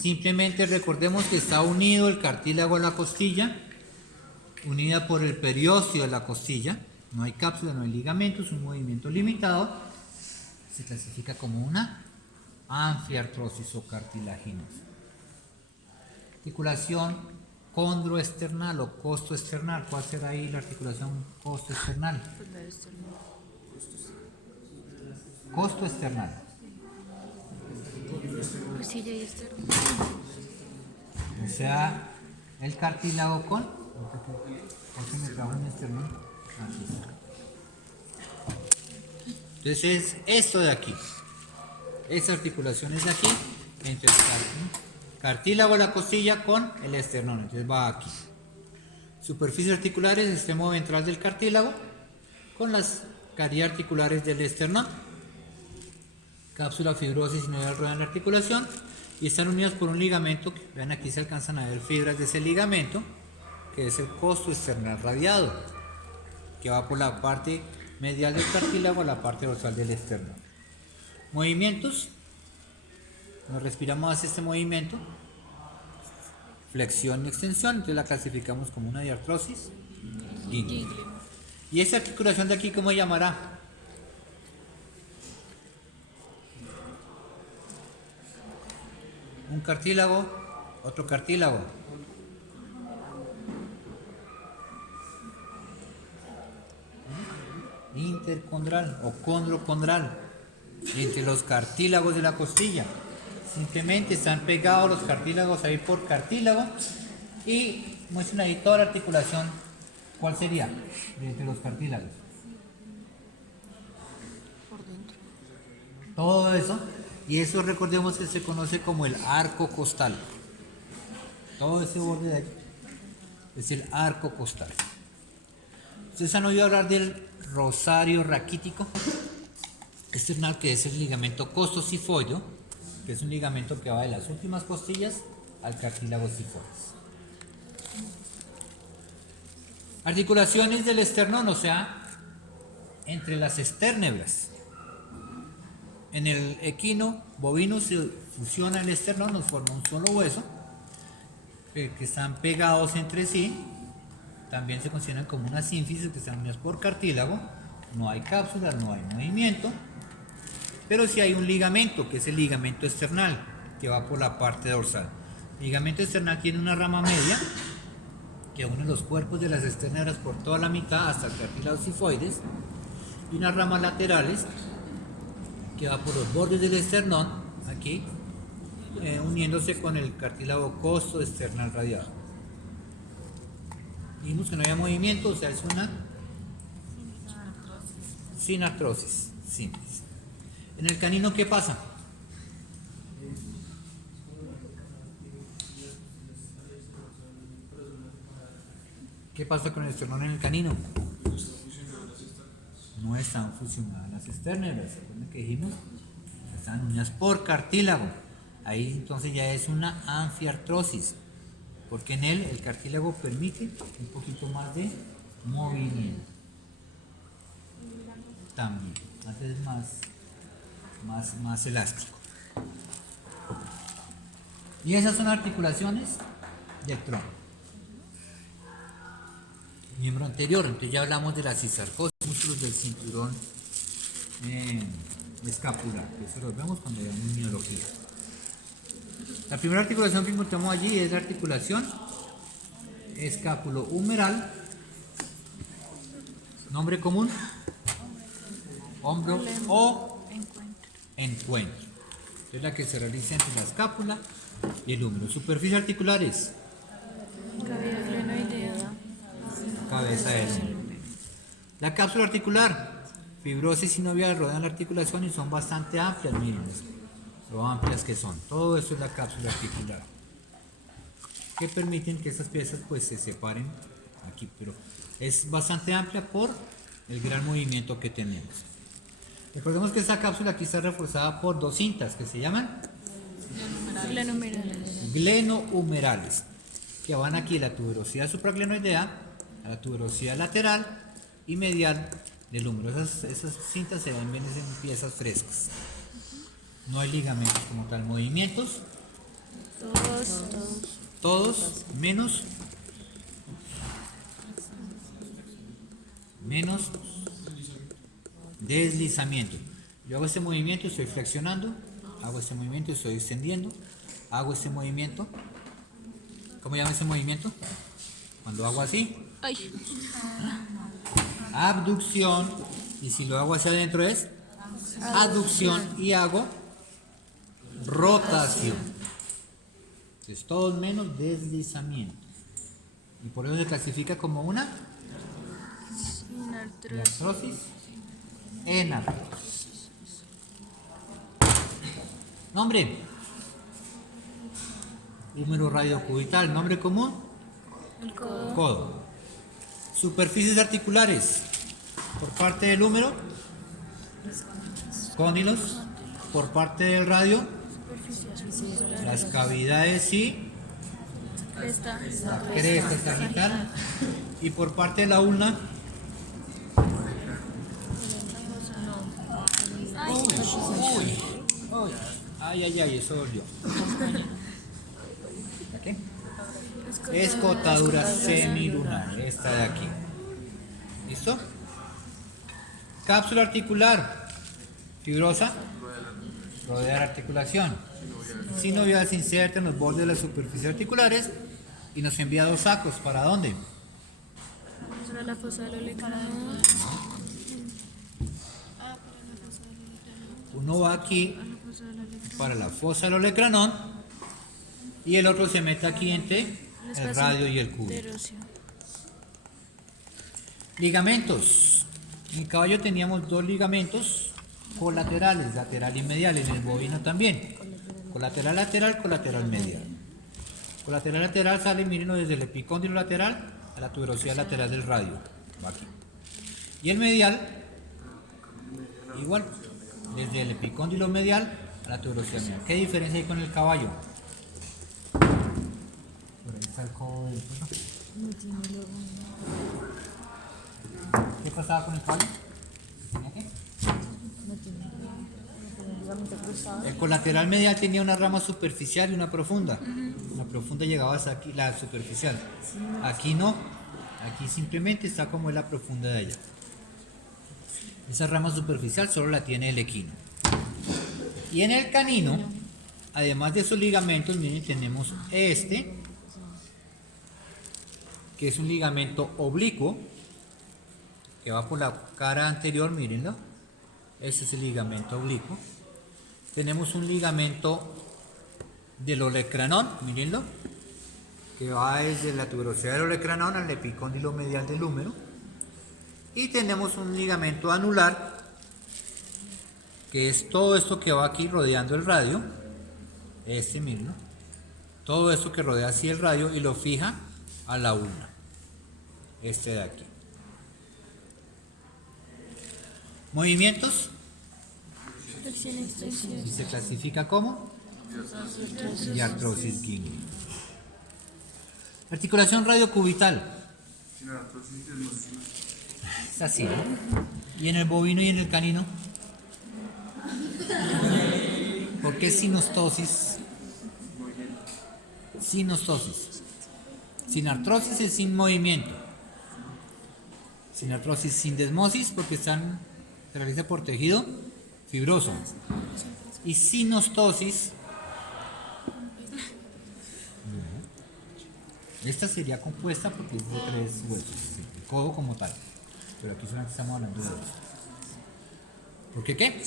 Simplemente recordemos que está unido el cartílago a la costilla, unida por el periósteo de la costilla. No hay cápsula, no hay ligamento, es un movimiento limitado. Se clasifica como una anfiartrosis o cartilaginosa. Articulación condroesternal o costoesternal. ¿Cuál será ahí la articulación costoesternal? Costoesternal. Costilla y esternón. O sea, el cartílago con... ¿Por qué me trajo un esternón? Aquí está. Entonces es esto de aquí. Esta articulación es de aquí, entre el cartílago de la costilla con el esternón. Entonces va aquí. Superficies articulares, extremo ventral del cartílago con las carillas articulares del esternón. Cápsula fibrosa y sinovial rodean la articulación y están unidas por un ligamento. Vean, aquí se alcanzan a ver fibras de ese ligamento, que es el costoesternal radiado, que va por la parte medial del cartílago a la parte dorsal del esternón. Movimientos. Nos respiramos hacia este movimiento. Flexión y extensión. Entonces la clasificamos como una diartrosis gínea. ¿Y esta articulación de aquí cómo se llamará? Un cartílago, otro cartílago. Intercondral o condrocondral, entre los cartílagos de la costilla. Simplemente están pegados los cartílagos ahí por cartílago y muestran ahí toda la articulación. ¿Cuál sería de entre los cartílagos? Por dentro. Todo eso, y eso recordemos que se conoce como el arco costal. Todo ese borde de ahí es el arco costal. Ustedes han oído hablar del rosario raquítico external, que es el ligamento costocifoideo, que es un ligamento que va de las últimas costillas al cartílago cifoides. Articulaciones del esternón, o sea, entre las esternebras. En el equino bovino se fusiona el esternón, nos forma un solo hueso, que están pegados entre sí. También se consideran como una sínfisis, que están unidas por cartílago. No hay cápsula, no hay movimiento, pero sí hay un ligamento, que es el ligamento esternal, que va por la parte dorsal. El ligamento esternal tiene una rama media que une los cuerpos de las esterneras por toda la mitad hasta el cartílago sifoides, y unas ramas laterales que va por los bordes del esternón, aquí, uniéndose con el cartílago costo esternal radiado. Vimos que no había movimiento, o sea, es una sinartrosis simple. En el canino, ¿qué pasa? ¿Qué pasa con el esternón en el canino? No están fusionadas las esterneras. ¿Se acuerdan que dijimos? Están unidas por cartílago. Ahí entonces ya es una anfiartrosis, porque en él el cartílago permite un poquito más de movimiento. También, antes es más elástico. Y esas son articulaciones del tronco. Miembro anterior, entonces ya hablamos de la cisarcosis, músculos del cinturón escapular, que eso lo vemos cuando veamos miología. La primera articulación que encontramos allí es la articulación escapulo-humeral, nombre común, hombro o encuentro. Es la que se realiza entre la escápula y el húmero. Superficie articulares. Cavidad glenoidea. Cabeza del húmero. La cápsula articular. Fibrosis sinovial rodean la articulación y son bastante amplias, miren lo amplias que son. Todo eso es la cápsula articular, que permiten que esas piezas pues se separen aquí, pero es bastante amplia por el gran movimiento que tenemos. Recordemos que esta cápsula aquí está reforzada por dos cintas que se llaman glenohumerales, que van aquí a la tuberosidad supraglenoidea, a la tuberosidad lateral y medial del húmero. Esas cintas se ven bien en piezas frescas. No hay ligamentos como tal, movimientos. Todos menos deslizamiento. Yo hago este movimiento y estoy flexionando, hago este movimiento y estoy extendiendo, hago este movimiento. ¿Cómo llama ese movimiento? Cuando hago así, Ay. abducción, y si lo hago hacia adentro es aducción, y hago rotación. Entonces todo menos deslizamiento, y por eso se clasifica como una artrosis enartrosis. Nombre: húmero radiocubital. Nombre común: El codo. codo. Superficies articulares. Por parte del húmero, cóndilos. Por parte del radio, las cavidades y Cresta. la cresta sagital. Y por parte de la ulna, ay, eso dolió. ¿Qué? Escotadura semilunar, esta de aquí. ¿Listo? Cápsula articular, fibrosa, rodea la articulación. Sinovial se inserta en los bordes de las superficies articulares y nos envía dos sacos. ¿Para dónde? Para la fosa del olecranón. Uno va aquí para la fosa del olecranón y el otro se mete aquí entre el radio y el cúbito. Ligamentos. En el caballo teníamos dos ligamentos colaterales, lateral y medial, en el bovino también. Colateral lateral, colateral medial. Colateral lateral sale, mírenlo, desde el epicóndilo lateral a la tuberosidad lateral del radio. Va aquí. Y el medial, igual, desde el epicóndilo medial a la tuberosidad medial. ¿Qué diferencia hay con el caballo? Por ahí está el codo del perro. ¿Qué pasaba con el caballo? ¿Tenía qué? El colateral medial tenía una rama superficial y una profunda. La profunda llegaba hasta aquí, la superficial. Aquí no. Aquí simplemente está como es la profunda de ella. Esa rama superficial solo la tiene el equino. Y en el canino, además de esos ligamentos, miren, tenemos este que es un ligamento oblicuo que va por la cara anterior, mírenlo. Ese es el ligamento oblicuo. Tenemos un ligamento del olecranón, mírenlo, que va desde la tuberosidad del olecranón al epicóndilo medial del húmero. Y tenemos un ligamento anular, que es todo esto que va aquí rodeando el radio, este mismo, todo esto que rodea así el radio y lo fija a la ulna, este de aquí. Movimientos, Flexión, extensión. y se clasifica como diartrosis Guinea. Articulación radiocubital. Es así, ¿no? ¿Y en el bovino y en el canino? ¿Por qué sinostosis? Sinostosis. Sin artrosis es sin movimiento. Sin artrosis, sin desmosis, porque se realiza por tejido fibroso. Y sinostosis, esta sería compuesta porque es de 3 huesos, el codo como tal. Pero aquí solamente estamos hablando de 2. ¿Por qué qué?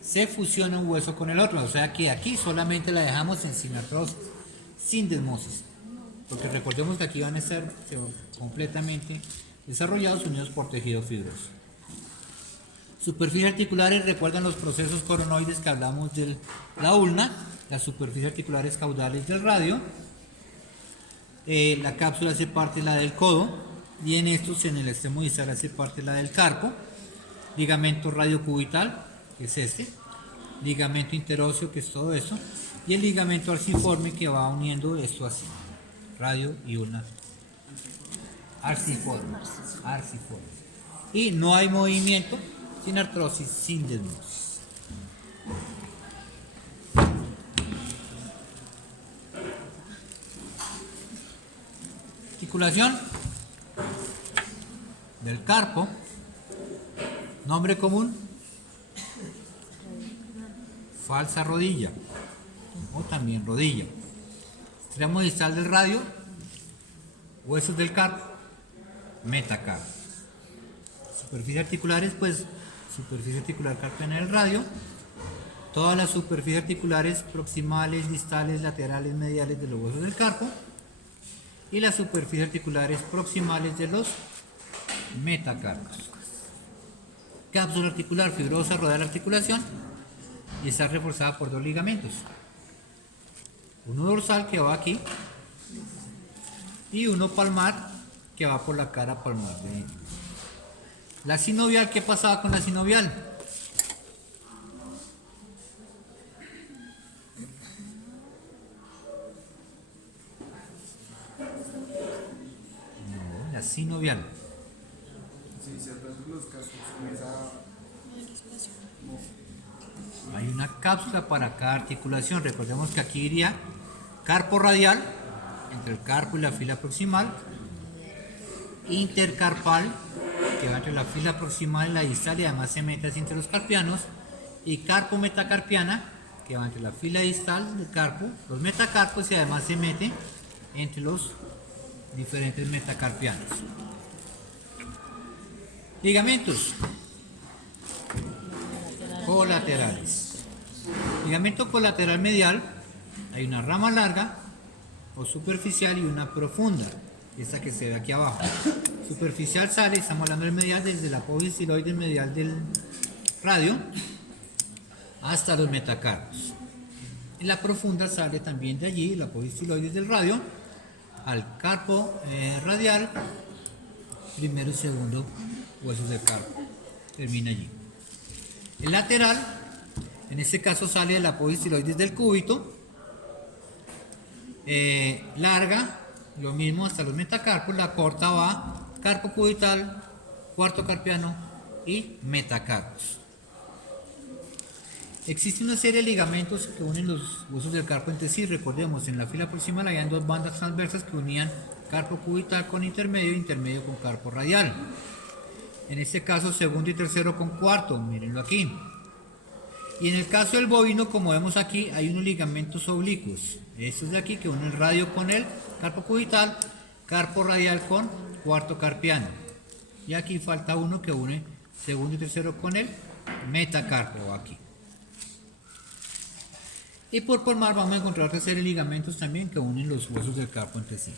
Se fusiona un hueso con el otro, o sea que aquí solamente la dejamos en sin artrosis, sin desmosis. Porque recordemos que aquí van a ser completamente desarrollados unidos por tejido fibroso. Superficies articulares, recuerdan los procesos coronoides que hablamos de la ulna, las superficies articulares caudales del radio, la cápsula hace parte la del codo, y en estos, en el extremo distal hace parte la del carpo, ligamento radiocubital, que es este, ligamento interóseo, que es todo eso, y el ligamento arciforme que va uniendo esto así, radio y ulna. Arciforme. Y no hay movimiento sin artrosis, sin desmosis. Articulación del carpo, nombre común, falsa rodilla o también rodilla. Extremo distal del radio, huesos del carpo, metacarpo. Superficies articulares, pues superficie articular carpiana del radio, todas las superficies articulares proximales, distales, laterales, mediales de los huesos del carpo y las superficies articulares proximales de los metacarpos. Cápsula articular fibrosa rodea la articulación y está reforzada por 2 ligamentos. Uno dorsal que va aquí y uno palmar que va por la cara palmar. La sinovial, ¿qué pasaba con la sinovial? No, la sinovial. Hay una cápsula para cada articulación. Recordemos que aquí iría carpo radial, entre el carpo y la fila proximal, intercarpal, que va entre la fila proximal y la distal y además se mete así entre los carpianos, y carpo metacarpiana, que va entre la fila distal del carpo, los metacarpos y además se mete entre los diferentes metacarpianos. Ligamentos colaterales. Ligamento colateral medial, hay una rama larga o superficial y una profunda, esta que se ve aquí abajo. Superficial sale, estamos hablando del medial, desde la apófisis estiloide medial del radio hasta los metacarpos. Y la profunda sale también de allí, la apófisis estiloide del radio, al carpo radial, primero y segundo huesos del carpo, termina allí. El lateral, en este caso sale de la apófisis estiloide del cúbito, larga, lo mismo hasta los metacarpos, la corta va carpo cubital, cuarto carpiano y metacarpos. Existe una serie de ligamentos que unen los huesos del carpo entre sí. Recordemos, en la fila proximal habían 2 bandas transversas que unían carpo cubital con intermedio e intermedio con carpo radial. En este caso, segundo y tercero con cuarto, mírenlo aquí. Y en el caso del bovino, como vemos aquí, hay unos ligamentos oblicuos. Estos de aquí que unen el radio con el carpo cubital carpo radial con cuarto carpiano. Y aquí falta uno que une segundo y tercero con el metacarpo aquí. Y por formar vamos a encontrar otra serie de ligamentos también que unen los huesos del carpo entre sí.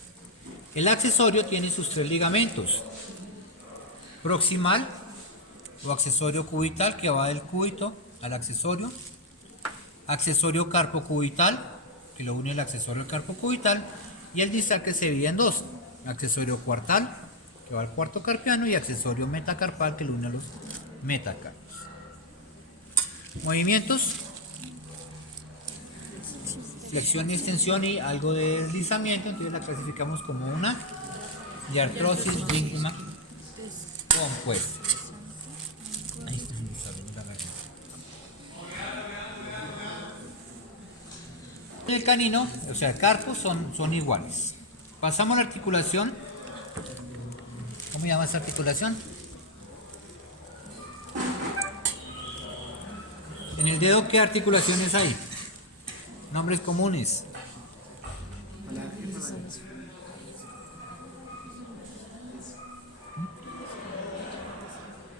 El accesorio tiene sus 3 ligamentos. Proximal o accesorio cubital, que va del cúbito al accesorio. Accesorio carpocubital, que lo une el accesorio al carpo cubital. Y el distal, que se divide en 2. Accesorio cuartal, que va al cuarto carpiano, y accesorio metacarpal, que lo une a los metacarpos. Movimientos: flexión y extensión y algo de deslizamiento. Entonces la clasificamos como una diartrosis rígida compuesta. Ahí está, la garganta. El canino, o sea, el carpo son iguales. Pasamos a la articulación. ¿Cómo se llama esta articulación? En el dedo, ¿qué articulaciones hay? Nombres comunes.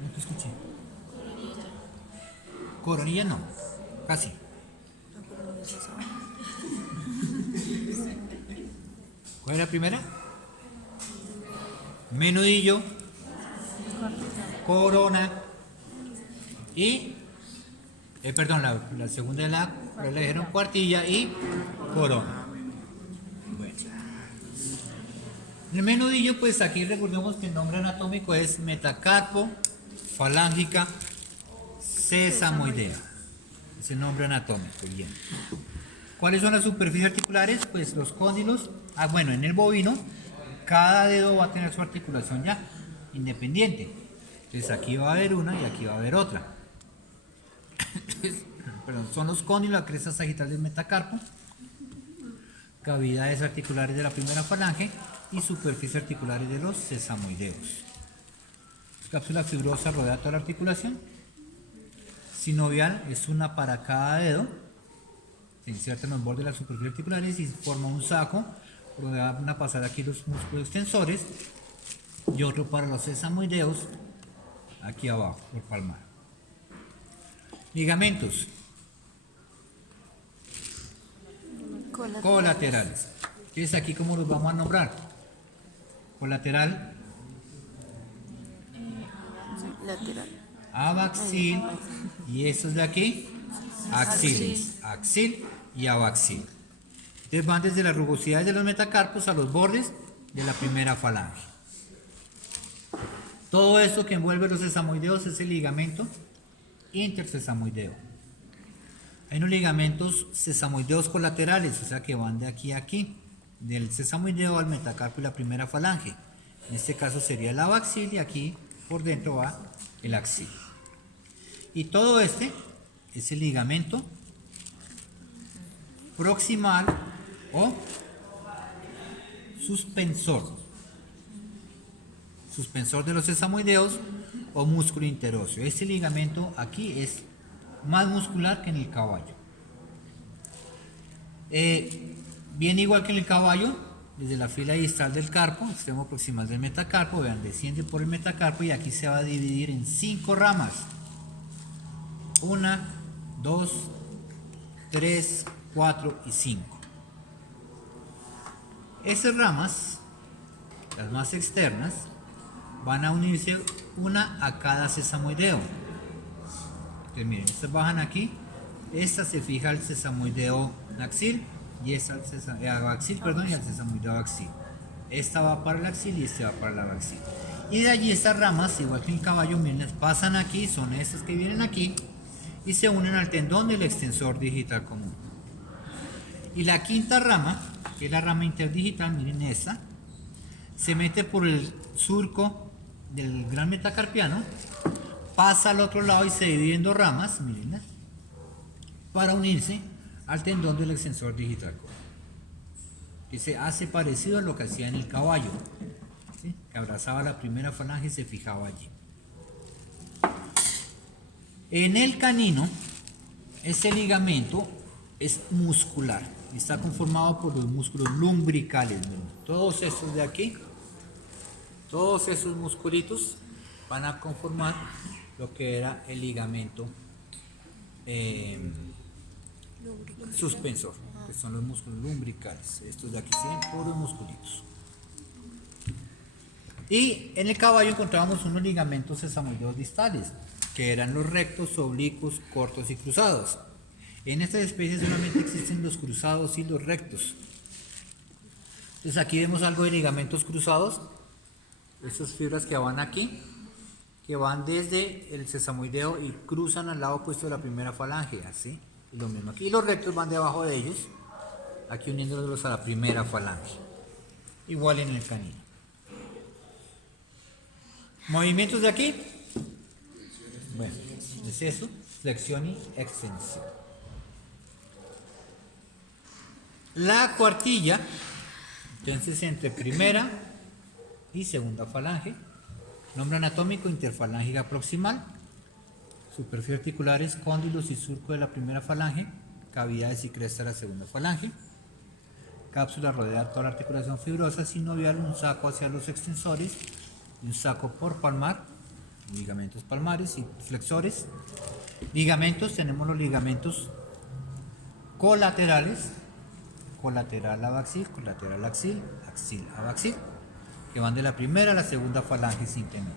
No te escuché. Coronilla no, casi. ¿Cuál es la primera? Menudillo, corona y perdón, la segunda de la dijeron cuartilla y corona. Bueno. El menudillo, pues aquí recordemos que el nombre anatómico es metacarpo falángica sesamoidea. Es el nombre anatómico, bien. ¿Cuáles son las superficies articulares? Pues los cóndilos. Bueno, en el bovino, cada dedo va a tener su articulación ya, independiente. Entonces aquí va a haber una y aquí va a haber otra. Perdón, son los cóndilos, la cresta sagital del metacarpo, cavidades articulares de la primera falange y superficies articulares de los sesamoideos. Cápsula fibrosa rodea toda la articulación. Sinovial es una para cada dedo. Se inserta en los bordes de las superficies articulares y forma un saco. Rodea una pasada aquí los músculos extensores y otro para los sesamoideos aquí abajo, por palmar. Ligamentos colaterales. Entonces aquí, ¿cómo los vamos a nombrar? Colateral, Lateral. abaxil, y estos de aquí, axiles, axil y abaxil. Entonces van desde las rugosidades de los metacarpos a los bordes de la primera falange. Todo esto que envuelve los sesamoideos es el ligamento intersesamoideo. Hay unos ligamentos sesamoideos colaterales, o sea que van de aquí a aquí, del sesamoideo al metacarpo y la primera falange. En este caso sería el abaxil y aquí por dentro va el axil. Y todo este es el ligamento proximal o suspensor. Suspensor de los sesamoideos o músculo interóseo. Este ligamento aquí es más muscular que en el caballo. Bien igual que en el caballo, desde la fila distal del carpo, extremo proximal del metacarpo, vean, desciende por el metacarpo y aquí se va a dividir en 5 ramas. 1, 2, 3, 4 y 5. Esas ramas, las más externas, van a unirse una a cada sesamoideo. Entonces miren, estas bajan aquí, esta se fija al sesamoideo axil y esta al abaxil, perdón, y al sesamoideo axil. Esta va para el axil y esta va para el abaxil. Y de allí estas ramas, igual que el caballo, miren, pasan aquí, son estas que vienen aquí y se unen al tendón del extensor digital común. Y la quinta rama, que es la rama interdigital, miren esta, se mete por el surco del gran metacarpiano, pasa al otro lado y se divide en 2 ramas, miren, para unirse al tendón del extensor digital, que se hace parecido a lo que hacía en el caballo, ¿sí? Que abrazaba la primera falange y se fijaba allí. En el canino, ese ligamento es muscular. y está conformado por los músculos lumbricales. Miren, todos estos de aquí, todos esos musculitos van a conformar lo que era el ligamento suspensor, que son los músculos lumbricales. Estos de aquí tienen puros musculitos. Y en el caballo encontrábamos unos ligamentos sesamoideos distales, que eran los rectos, oblicuos, cortos y cruzados. En estas especies solamente existen los cruzados y los rectos. Entonces aquí vemos algo de ligamentos cruzados, estas fibras que van aquí, que van desde el sesamoideo y cruzan al lado opuesto de la primera falange, así, y lo mismo aquí. Y los rectos van debajo de ellos, aquí uniéndolos a la primera falange, igual en el canino. Movimientos de aquí, bueno, es eso, flexión y extensión. La cuartilla, entonces entre primera y segunda falange, nombre anatómico interfalángica proximal, superficie articulares, cóndilos y surco de la primera falange, cavidades y cresta de la segunda falange, cápsula rodea toda la articulación fibrosa, sinovial, un saco hacia los extensores y un saco por palmar, ligamentos palmares y flexores. Ligamentos, tenemos los ligamentos colaterales, colateral abaxil, colateral axil, axil abaxil, que van de la primera a la segunda falange simplemente.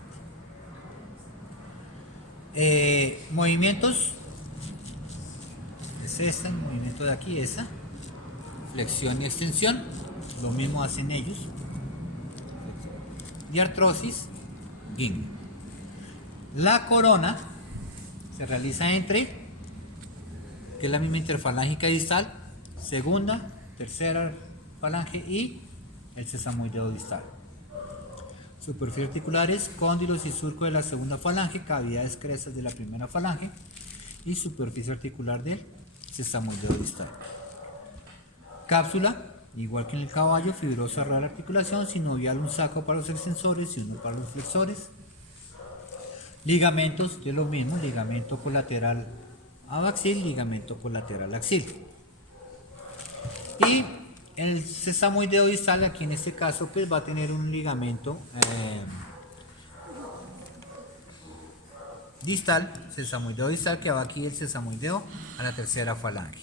Movimientos, es esta, el movimiento de aquí, esa, flexión y extensión, lo mismo hacen ellos. Y artrosis, ganglio. La corona se realiza entre, que es la misma interfalángica distal, segunda, tercera falange y el sesamoideo distal. Superficie articulares, cóndilos y surco de la segunda falange, cavidades crestas de la primera falange y superficie articular del sesamoideo distal. Cápsula, igual que en el caballo, fibrosa rueda de la articulación, sinovial, un saco para los extensores y uno para los flexores. Ligamentos, de lo mismo, ligamento colateral abaxil, ligamento colateral axil. Y el sesamoideo distal, aquí en este caso, pues va a tener un ligamento distal, sesamoideo distal, que va aquí el sesamoideo a la tercera falange.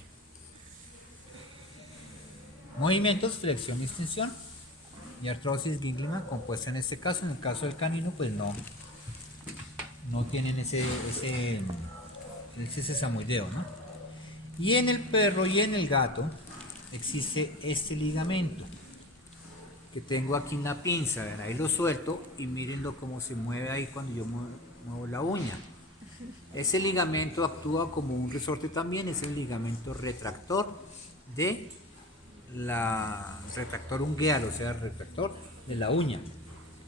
Movimientos, flexión y extensión y artrosis gínglima compuesta en este caso. En el caso del canino, pues no tienen ese sesamoideo, ¿no? Y en el perro y en el gato existe este ligamento que tengo aquí una pinza, ¿ven? Ahí lo suelto y mírenlo cómo se mueve ahí cuando yo muevo la uña. Ese ligamento actúa como un resorte también, es el ligamento retractor de retractor ungueal, o sea, el retractor de la uña.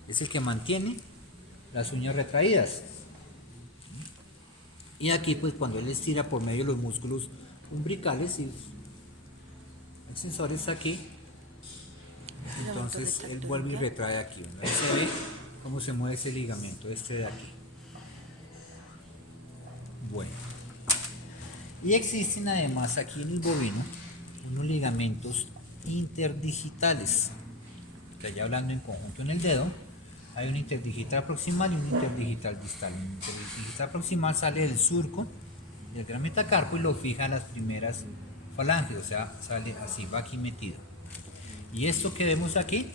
Es el que mantiene las uñas retraídas. Y aquí, pues, cuando él estira por medio de los músculos umbricales y extensores aquí, entonces él vuelve y retrae aquí. Ahí se ve cómo se mueve ese ligamento, este de aquí. Bueno. Y existen además aquí en el bovino unos ligamentos interdigitales, que allá hablando en conjunto en el dedo, hay un interdigital proximal y un interdigital distal. El interdigital proximal sale del surco del gran metacarpo y lo fija a las primeras falanges, o sea, sale así, va aquí metido. Y esto que vemos aquí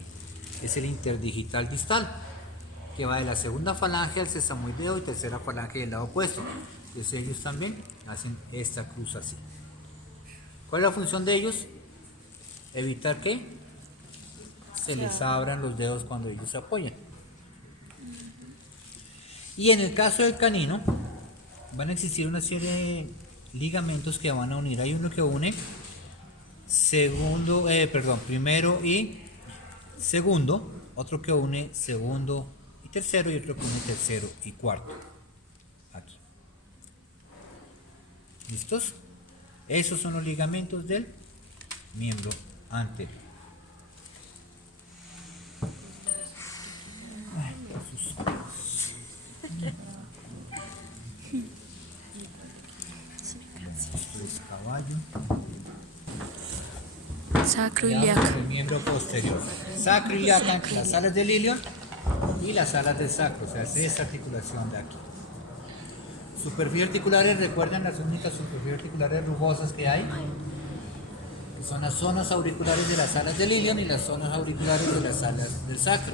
es el interdigital distal, que va de la segunda falange al sesamoideo y tercera falange del lado opuesto. Entonces ellos también hacen esta cruz así. ¿Cuál es la función de ellos? Evitar que se les abran los dedos cuando ellos se apoyan. Y en el caso del canino, van a existir una serie de ligamentos que van a unir. Hay uno que une primero y segundo, otro que une segundo y tercero, y otro que une tercero y cuarto. Aquí. ¿Listos? Esos son los ligamentos del miembro anterior. Esto es caballo. Sacroiliaco. El miembro posterior. Sacroiliaca entre las alas del ilion y las alas del sacro, o sea, es esta articulación de aquí. Superficies articulares, recuerden las únicas superficies articulares rugosas que hay, que son las zonas auriculares de las alas del ilion y las zonas auriculares de las alas del sacro.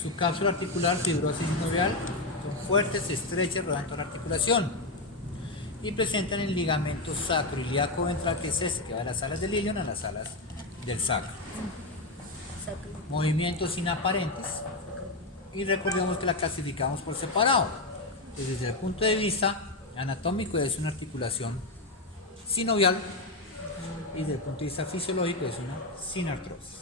Su cápsula articular, fibrosa y sinovial, son fuertes, estrechas, rodean toda la articulación y presentan el ligamento sacroiliaco ventral, que es este, que va de las alas del ilion a las alas del sacro. Movimientos inaparentes, y recordemos que la clasificamos por separado. Desde el punto de vista anatómico es una articulación sinovial y desde el punto de vista fisiológico es una sinartrosis.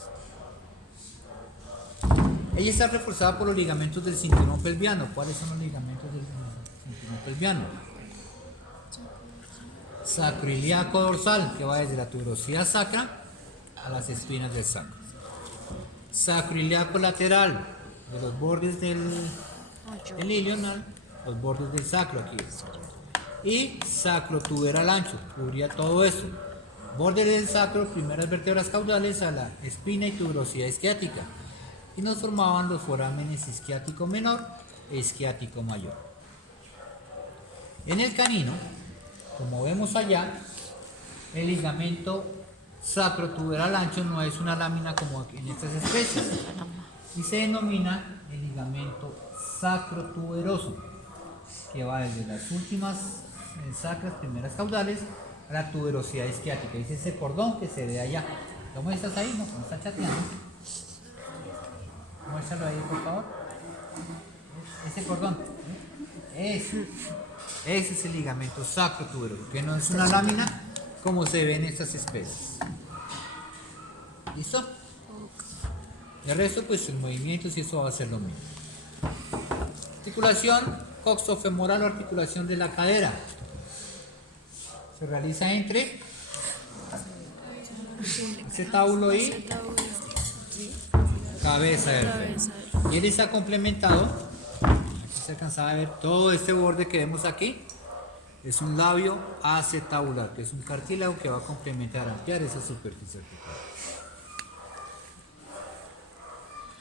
Ella está reforzada por los ligamentos del cinturón pelviano. ¿Cuáles son los ligamentos del cinturón pelviano? Sacroiliaco dorsal, que va desde la tuberosidad sacra a las espinas del sacro. Sacroiliaco lateral, de los bordes del ilion a los bordes del sacro aquí. Y sacrotuberal ancho, cubría todo eso. Bordes del sacro, primeras vértebras caudales a la espina y tuberosidad isquiática. Y nos formaban los forámenes isquiático menor e isquiático mayor. En el canino, como vemos allá, el ligamento sacrotuberal ancho no es una lámina como en estas especies y se denomina el ligamento sacrotuberoso, que va desde las últimas sacras, primeras caudales, a la tuberosidad isquiática. Dice ese cordón que se ve allá. ¿Lo muestras ahí? No, me está chateando. Muéstralo ahí, por favor. Ese cordón. Ese es el ligamento sacrotuberoso, que no es una lámina como se ve en estas especies. ¿Listo? Y el resto, pues el movimiento, y eso va a ser lo mismo. Articulación coxofemoral o articulación de la cadera. Se realiza entre acetábulo y cabeza del fémur. Y él está complementado, aquí se alcanzaba a ver todo este borde que vemos aquí, es un labio acetabular, que es un cartílago que va a complementar, ampliar esa superficie articular.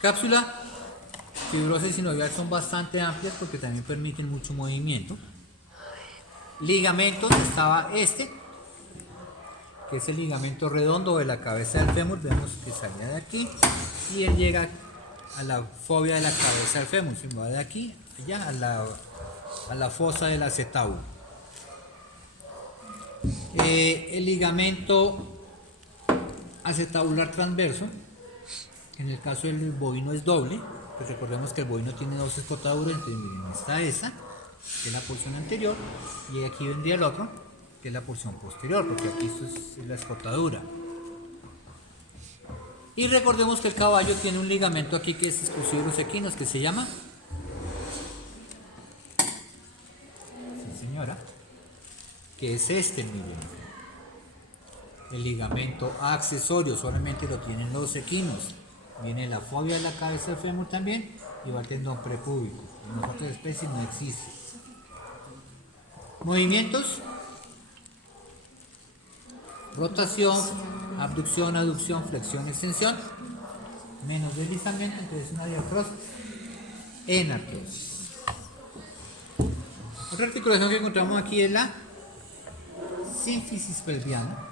Cápsula, fibrosa y sinovial son bastante amplias porque también permiten mucho movimiento. Ligamentos, estaba este, que es el ligamento redondo de la cabeza del fémur, vemos que salía de aquí y él llega a la fobia de la cabeza del fémur, se va de aquí allá a la fosa del acetábulo. El ligamento acetabular transverso, en el caso del bovino es doble, pues recordemos que el bovino tiene dos escotaduras, entonces miren, está esa, que es la porción anterior, y aquí vendría el otro, que es la porción posterior, porque aquí esto es la escotadura. Y recordemos que el caballo tiene un ligamento aquí que es exclusivo de los equinos, que se llama, sí señora, que es este muy bien. El ligamento accesorio solamente lo tienen los equinos. Viene la fobia de la cabeza del fémur también y va el tendón prepúbico. En las otras especies no existe. Movimientos: rotación, abducción, aducción, flexión, extensión, menos deslizamiento, entonces una diartrosis, enartrosis. Otra articulación que encontramos aquí es la sínfisis pelviana.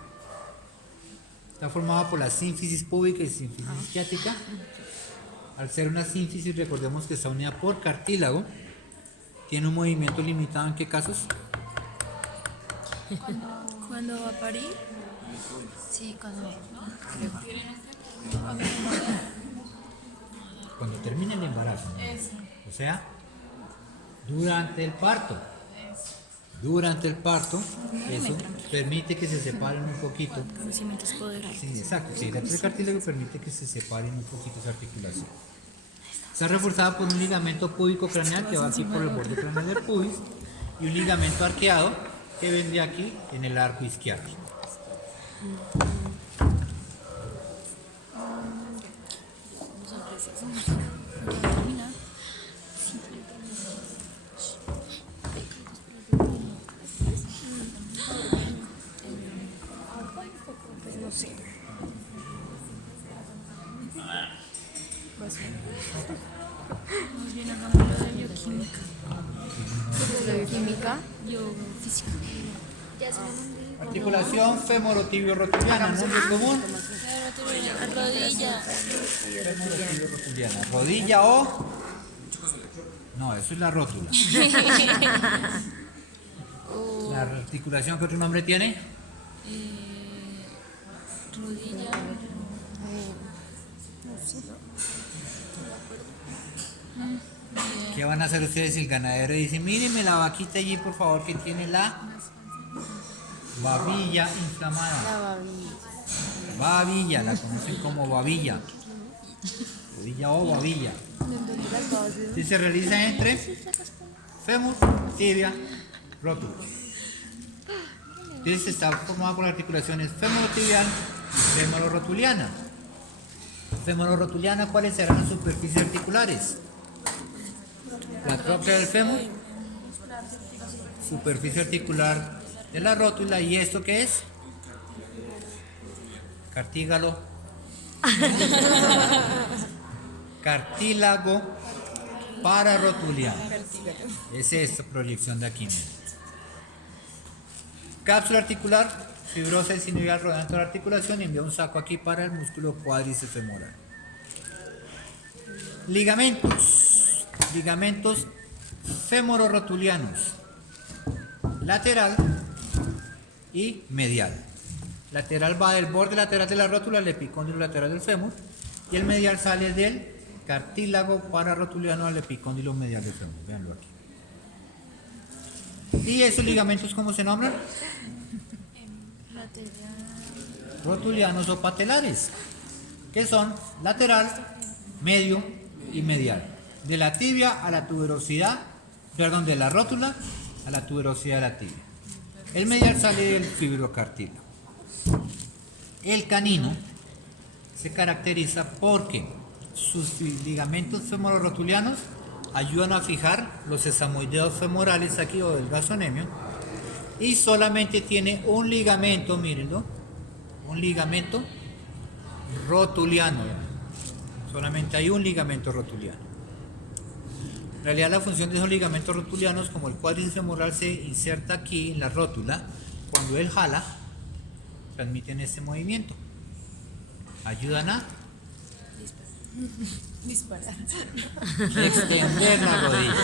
Está formada por la sínfisis púbica y sínfisis isquiática. Al ser una sínfisis, recordemos que está unida por cartílago. Tiene un movimiento limitado, ¿en qué casos? ¿Cuándo va a parir? Sí, cuando Cuando termina el embarazo, ¿no? O sea, durante el parto. Durante el parto, eso permite que se separen un poquito. Conocimientos poderosos. Sí, exacto. Si el cartílago permite que se separen un poquito esa articulación. Está reforzada por un ligamento púbico craneal que va aquí por el borde craneal del pubis y un ligamento arqueado que vendría aquí en el arco isquiático. No sé. Más bien hagámoslo de bioquímica. ¿La bioquímica? Biofísica. Articulación femorotibio-rotuliana, nombre común. Rodilla. Femorotibio-rotuliana. Rodilla o... No, eso es la rótula. La articulación, ¿qué otro nombre tiene? Rodilla. ¿Qué van a hacer ustedes si el ganadero dice, mírenme la vaquita allí, por favor, que tiene la babilla inflamada? La babilla. Babilla, la conocen como babilla. Rodilla o babilla. Y se realiza entre fémur, tibia, rótula. Entonces está formada por articulaciones femorotibial y femororotuliana. Femororotuliana, ¿cuáles serán las superficies articulares? La tróclea del fémur, superficie articular de la rótula, ¿y esto qué es? Cartílago. Cartílago pararotuliano. Es esta proyección de aquí mismo. Cápsula articular, fibrosa y sinovial rodeando la articulación y envía un saco aquí para el músculo cuádriceps femoral. Ligamentos. Ligamentos femororotulianos. Lateral y medial. Lateral va del borde lateral de la rótula al epicóndilo lateral del fémur y el medial sale del cartílago pararotuliano al epicóndilo medial del fémur. Véanlo aquí. ¿Y esos ligamentos cómo se nombran? Rotulianos o patelares, que son lateral, medio y medial. De la tibia a la tuberosidad, perdón, de la rótula a la tuberosidad de la tibia. El medial sale del fibrocartílago. El canino se caracteriza porque sus ligamentos femororotulianos ayudan a fijar los sesamoideos femorales aquí o del gasonemio y solamente tiene un ligamento, mírenlo, un ligamento rotuliano. Solamente hay un ligamento rotuliano. En realidad la función de esos ligamentos rotulianos, como el cuádriceps femoral se inserta aquí en la rótula, cuando él jala, transmiten este movimiento. Ayudan a Disparar. extender la rodilla.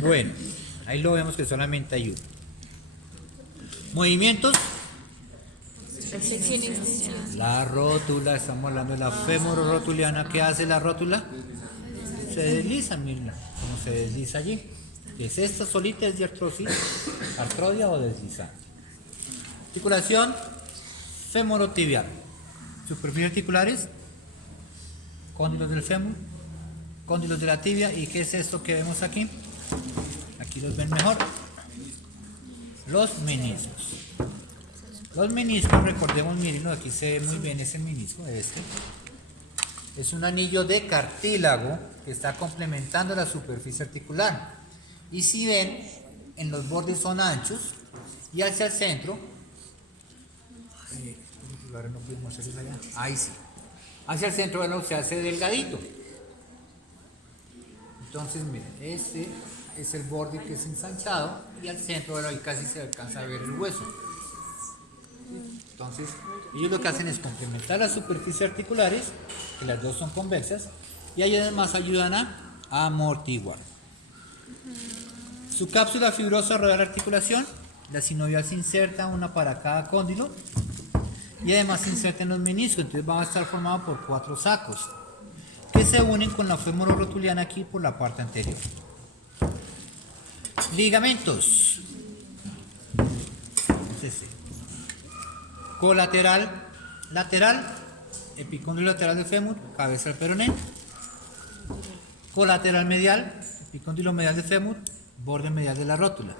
Bueno, ahí lo vemos que solamente hay uno. Movimientos. La rótula, estamos hablando de la femororotuliana. ¿Qué hace la rótula? Se desliza, miren, como se desliza allí. ¿Es esta solita? ¿Es de artrosis? ¿Artrodia o deslizante? Articulación femorotibial. Superficies articulares, cóndilos del fémur, cóndilos de la tibia. ¿Y qué es esto que vemos aquí? Aquí los ven mejor. Los meniscos. Los meniscos, recordemos, miren, aquí se ve muy bien ese menisco, este. Es un anillo de cartílago que está complementando la superficie articular. Y si ven, en los bordes son anchos y hacia el centro, no pudimos hacerlos allá. Ahí sí. Hacia el centro, bueno, se hace delgadito. Entonces, miren, este es el borde que es ensanchado y al centro, bueno, ahí casi se alcanza a ver el hueso. Entonces, ellos lo que hacen es complementar las superficies articulares, que las dos son convexas, y ahí además ayudan a amortiguar. Su cápsula fibrosa rodea la articulación, la sinovial se inserta una para cada cóndilo, y además se inserta en los meniscos, entonces va a estar formado por 4 sacos, que se unen con la femororotuliana aquí por la parte anterior. Ligamentos. Entonces, colateral, lateral, epicóndilo lateral del fémur, cabeza del peroné. Colateral medial, epicóndilo medial del fémur, borde medial de la rótula.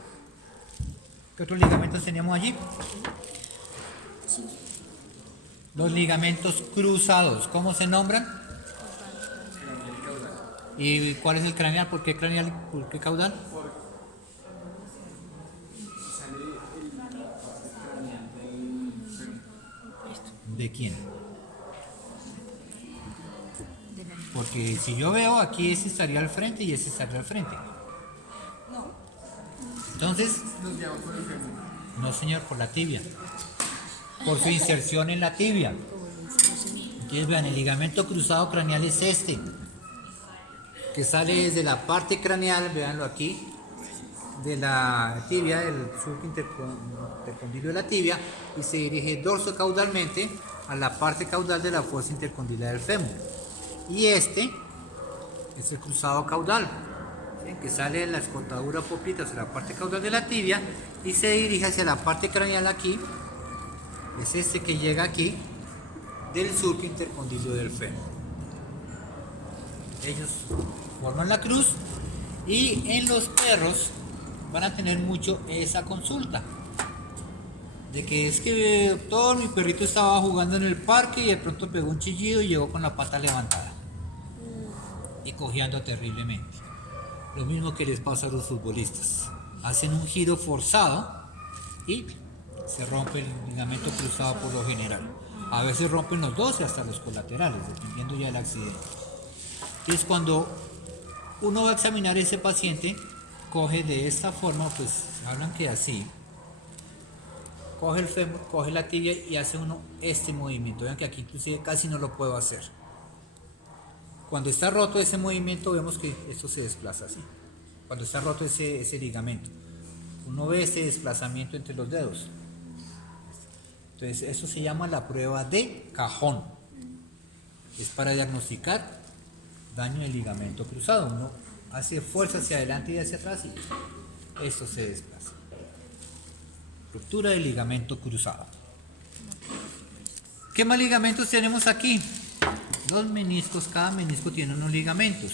¿Qué otros ligamentos teníamos allí? Los ligamentos cruzados, ¿cómo se nombran? ¿Y cuál es el craneal? ¿Por qué craneal y por qué caudal? ¿De quién? porque si yo veo aquí ese estaría al frente y ese estaría al frente. Entonces, no señor, por la tibia, por su inserción en la tibia. Entonces vean, el ligamento cruzado craneal es este, que sale desde la parte craneal, véanlo aquí, de la tibia, del surco intercondilo de la tibia, y se dirige dorsocaudalmente a la parte caudal de la fosa intercondilar del fémur. Y este es el cruzado caudal, ¿sí? Que sale de la escotadura poplita hacia la parte caudal de la tibia y se dirige hacia la parte craneal aquí. Es este que llega aquí del surco intercondilo del fémur. Ellos forman la cruz y en los perros van a tener mucho esa consulta de que es que doctor, mi perrito estaba jugando en el parque y de pronto pegó un chillido y llegó con la pata levantada y cojeando terriblemente. Lo mismo que les pasa a los futbolistas, hacen un giro forzado y se rompe el ligamento cruzado por lo general. A veces rompen los dos y hasta los colaterales, dependiendo ya del accidente. Entonces cuando uno va a examinar a ese paciente, coge de esta forma, pues hablan que así, coge el fémur, coge la tibia y hace uno este movimiento. Vean que aquí inclusive casi no lo puedo hacer. Cuando está roto ese movimiento, vemos que esto se desplaza así. Cuando está roto ese ligamento, uno ve ese desplazamiento entre los dedos. Entonces eso se llama la prueba de cajón. Es para diagnosticar daño del ligamento cruzado. Uno hace fuerza hacia adelante y hacia atrás y esto se desplaza. Ruptura del ligamento cruzado. ¿Qué más ligamentos tenemos aquí? Los meniscos, cada menisco tiene unos ligamentos.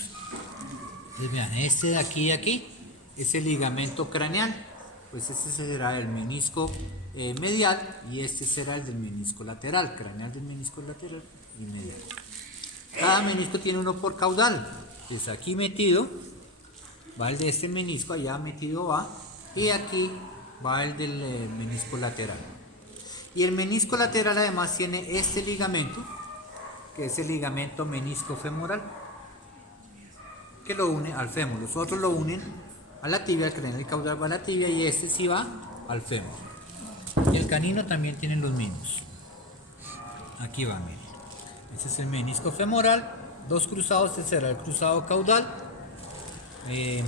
Entonces vean, este de aquí y aquí es el ligamento craneal. Pues este será el menisco medial y este será el del menisco lateral, craneal del menisco lateral y medial. Cada menisco tiene uno por caudal. Entonces aquí metido va el de este menisco, allá metido va, y aquí va el del menisco lateral. Y el menisco lateral además tiene este ligamento, que es el ligamento menisco femoral, que lo une al fémur. Los otros lo unen a la tibia, el craneal y caudal va a la tibia y este sí va al fémur. Y el canino también tiene los mismos. Aquí va, miren. Este es el menisco femoral, dos cruzados, este será el cruzado caudal. Ahí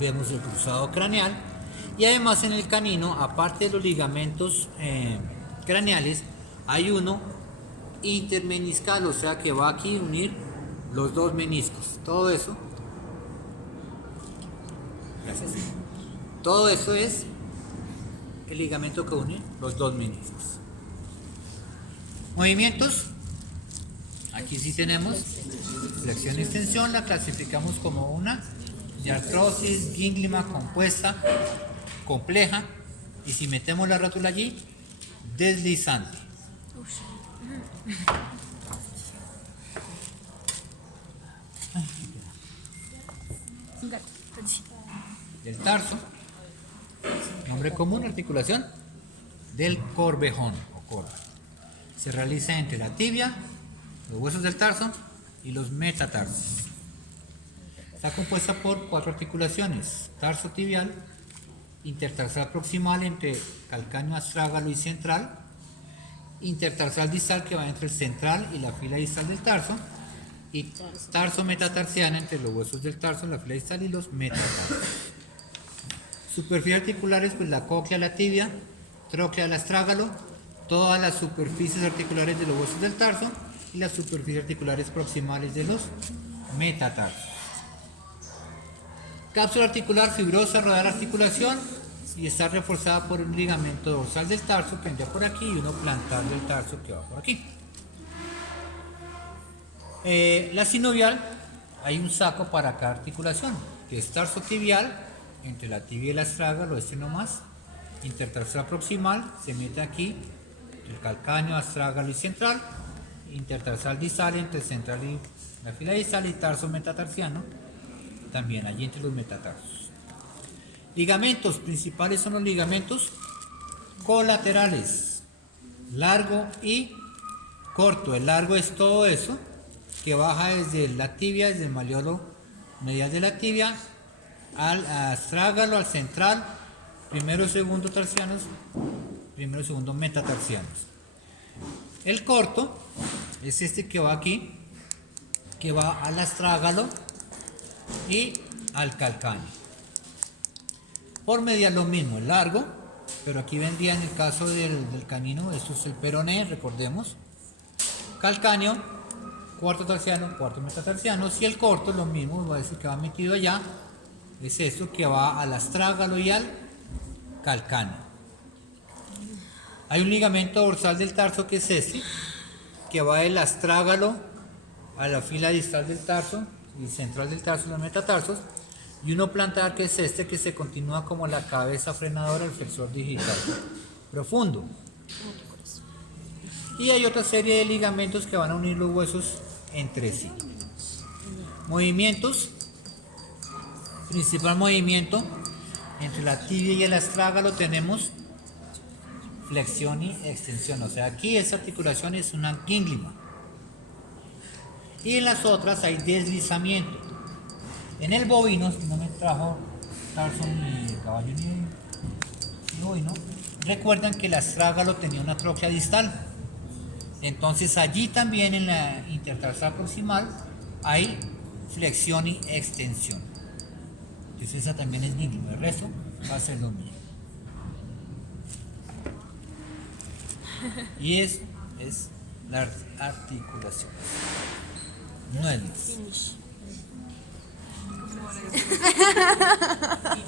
vemos el cruzado craneal. Y además en el canino, aparte de los ligamentos craneales, hay uno intermeniscal, o sea que va aquí a unir los dos meniscos. Todo eso, gracias. Todo eso es el ligamento que une los dos meniscos. Movimientos. Aquí sí tenemos flexión y extensión, la clasificamos como una de artrosis gínglima compuesta, compleja, y si metemos la rótula allí, deslizante. Del tarso, nombre común, articulación del corvejón o corva. Se realiza entre la tibia, los huesos del tarso y los metatarsos. Está compuesta por 4 articulaciones: tarso tibial, intertarsal proximal entre calcáneo astrágalo y central, intertarsal distal que va entre el central y la fila distal del tarso, y tarso metatarsiana entre los huesos del tarso, la fila distal y los metatarsos. Superficies articulares, pues la cóclea, la tibia, tróclea, el astrágalo, todas las superficies articulares de los huesos del tarso y las superficies articulares proximales de los metatarsos. Cápsula articular fibrosa, rodea la articulación y está reforzada por un ligamento dorsal del tarso que entra por aquí y uno plantar del tarso que va por aquí. La sinovial, hay un saco para cada articulación, que es tarso tibial, entre la tibia y el astrágalo, este nomás, intertarsal proximal, se mete aquí, el calcáneo, astrágalo y central, intertarsal distal entre central y la fila distal, y tarso metatarsiano, también allí entre los metatarsos. Ligamentos principales son los ligamentos colaterales, largo y corto. El largo es todo eso, que baja desde la tibia, desde el malleolo medial de la tibia, al astrágalo, al central, primero y segundo tarsianos, primero y segundo metatarsianos. El corto es este que va aquí, que va al astrágalo y al calcáneo. Por medial lo mismo, el largo, pero aquí vendría en el caso del canino, esto es el peroné, recordemos. Calcáneo, cuarto tarsiano, cuarto metatarsiano. Si el corto lo mismo, va a decir que va metido allá, es esto que va al astrágalo y al calcáneo. Hay un ligamento dorsal del tarso que es este, que va del astrágalo a la fila distal del tarso y central del tarso y los metatarsos, y uno plantar que es este, que se continúa como la cabeza frenadora, el flexor digital profundo. Y hay otra serie de ligamentos que van a unir los huesos entre sí. Movimientos. Principal movimiento entre la tibia y el astrágalo tenemos flexión y extensión. O sea, aquí esa articulación es una gínglima. Y en las otras hay deslizamiento. En el bovino, si no me trajo tarso ni caballo ni bovino, recuerdan que el astrágalo tenía una tróclea distal. Entonces allí también en la intertarsal proximal hay flexión y extensión. Entonces esa también es gínglima. El resto va a ser lo mismo. Y es la articulación. No es más.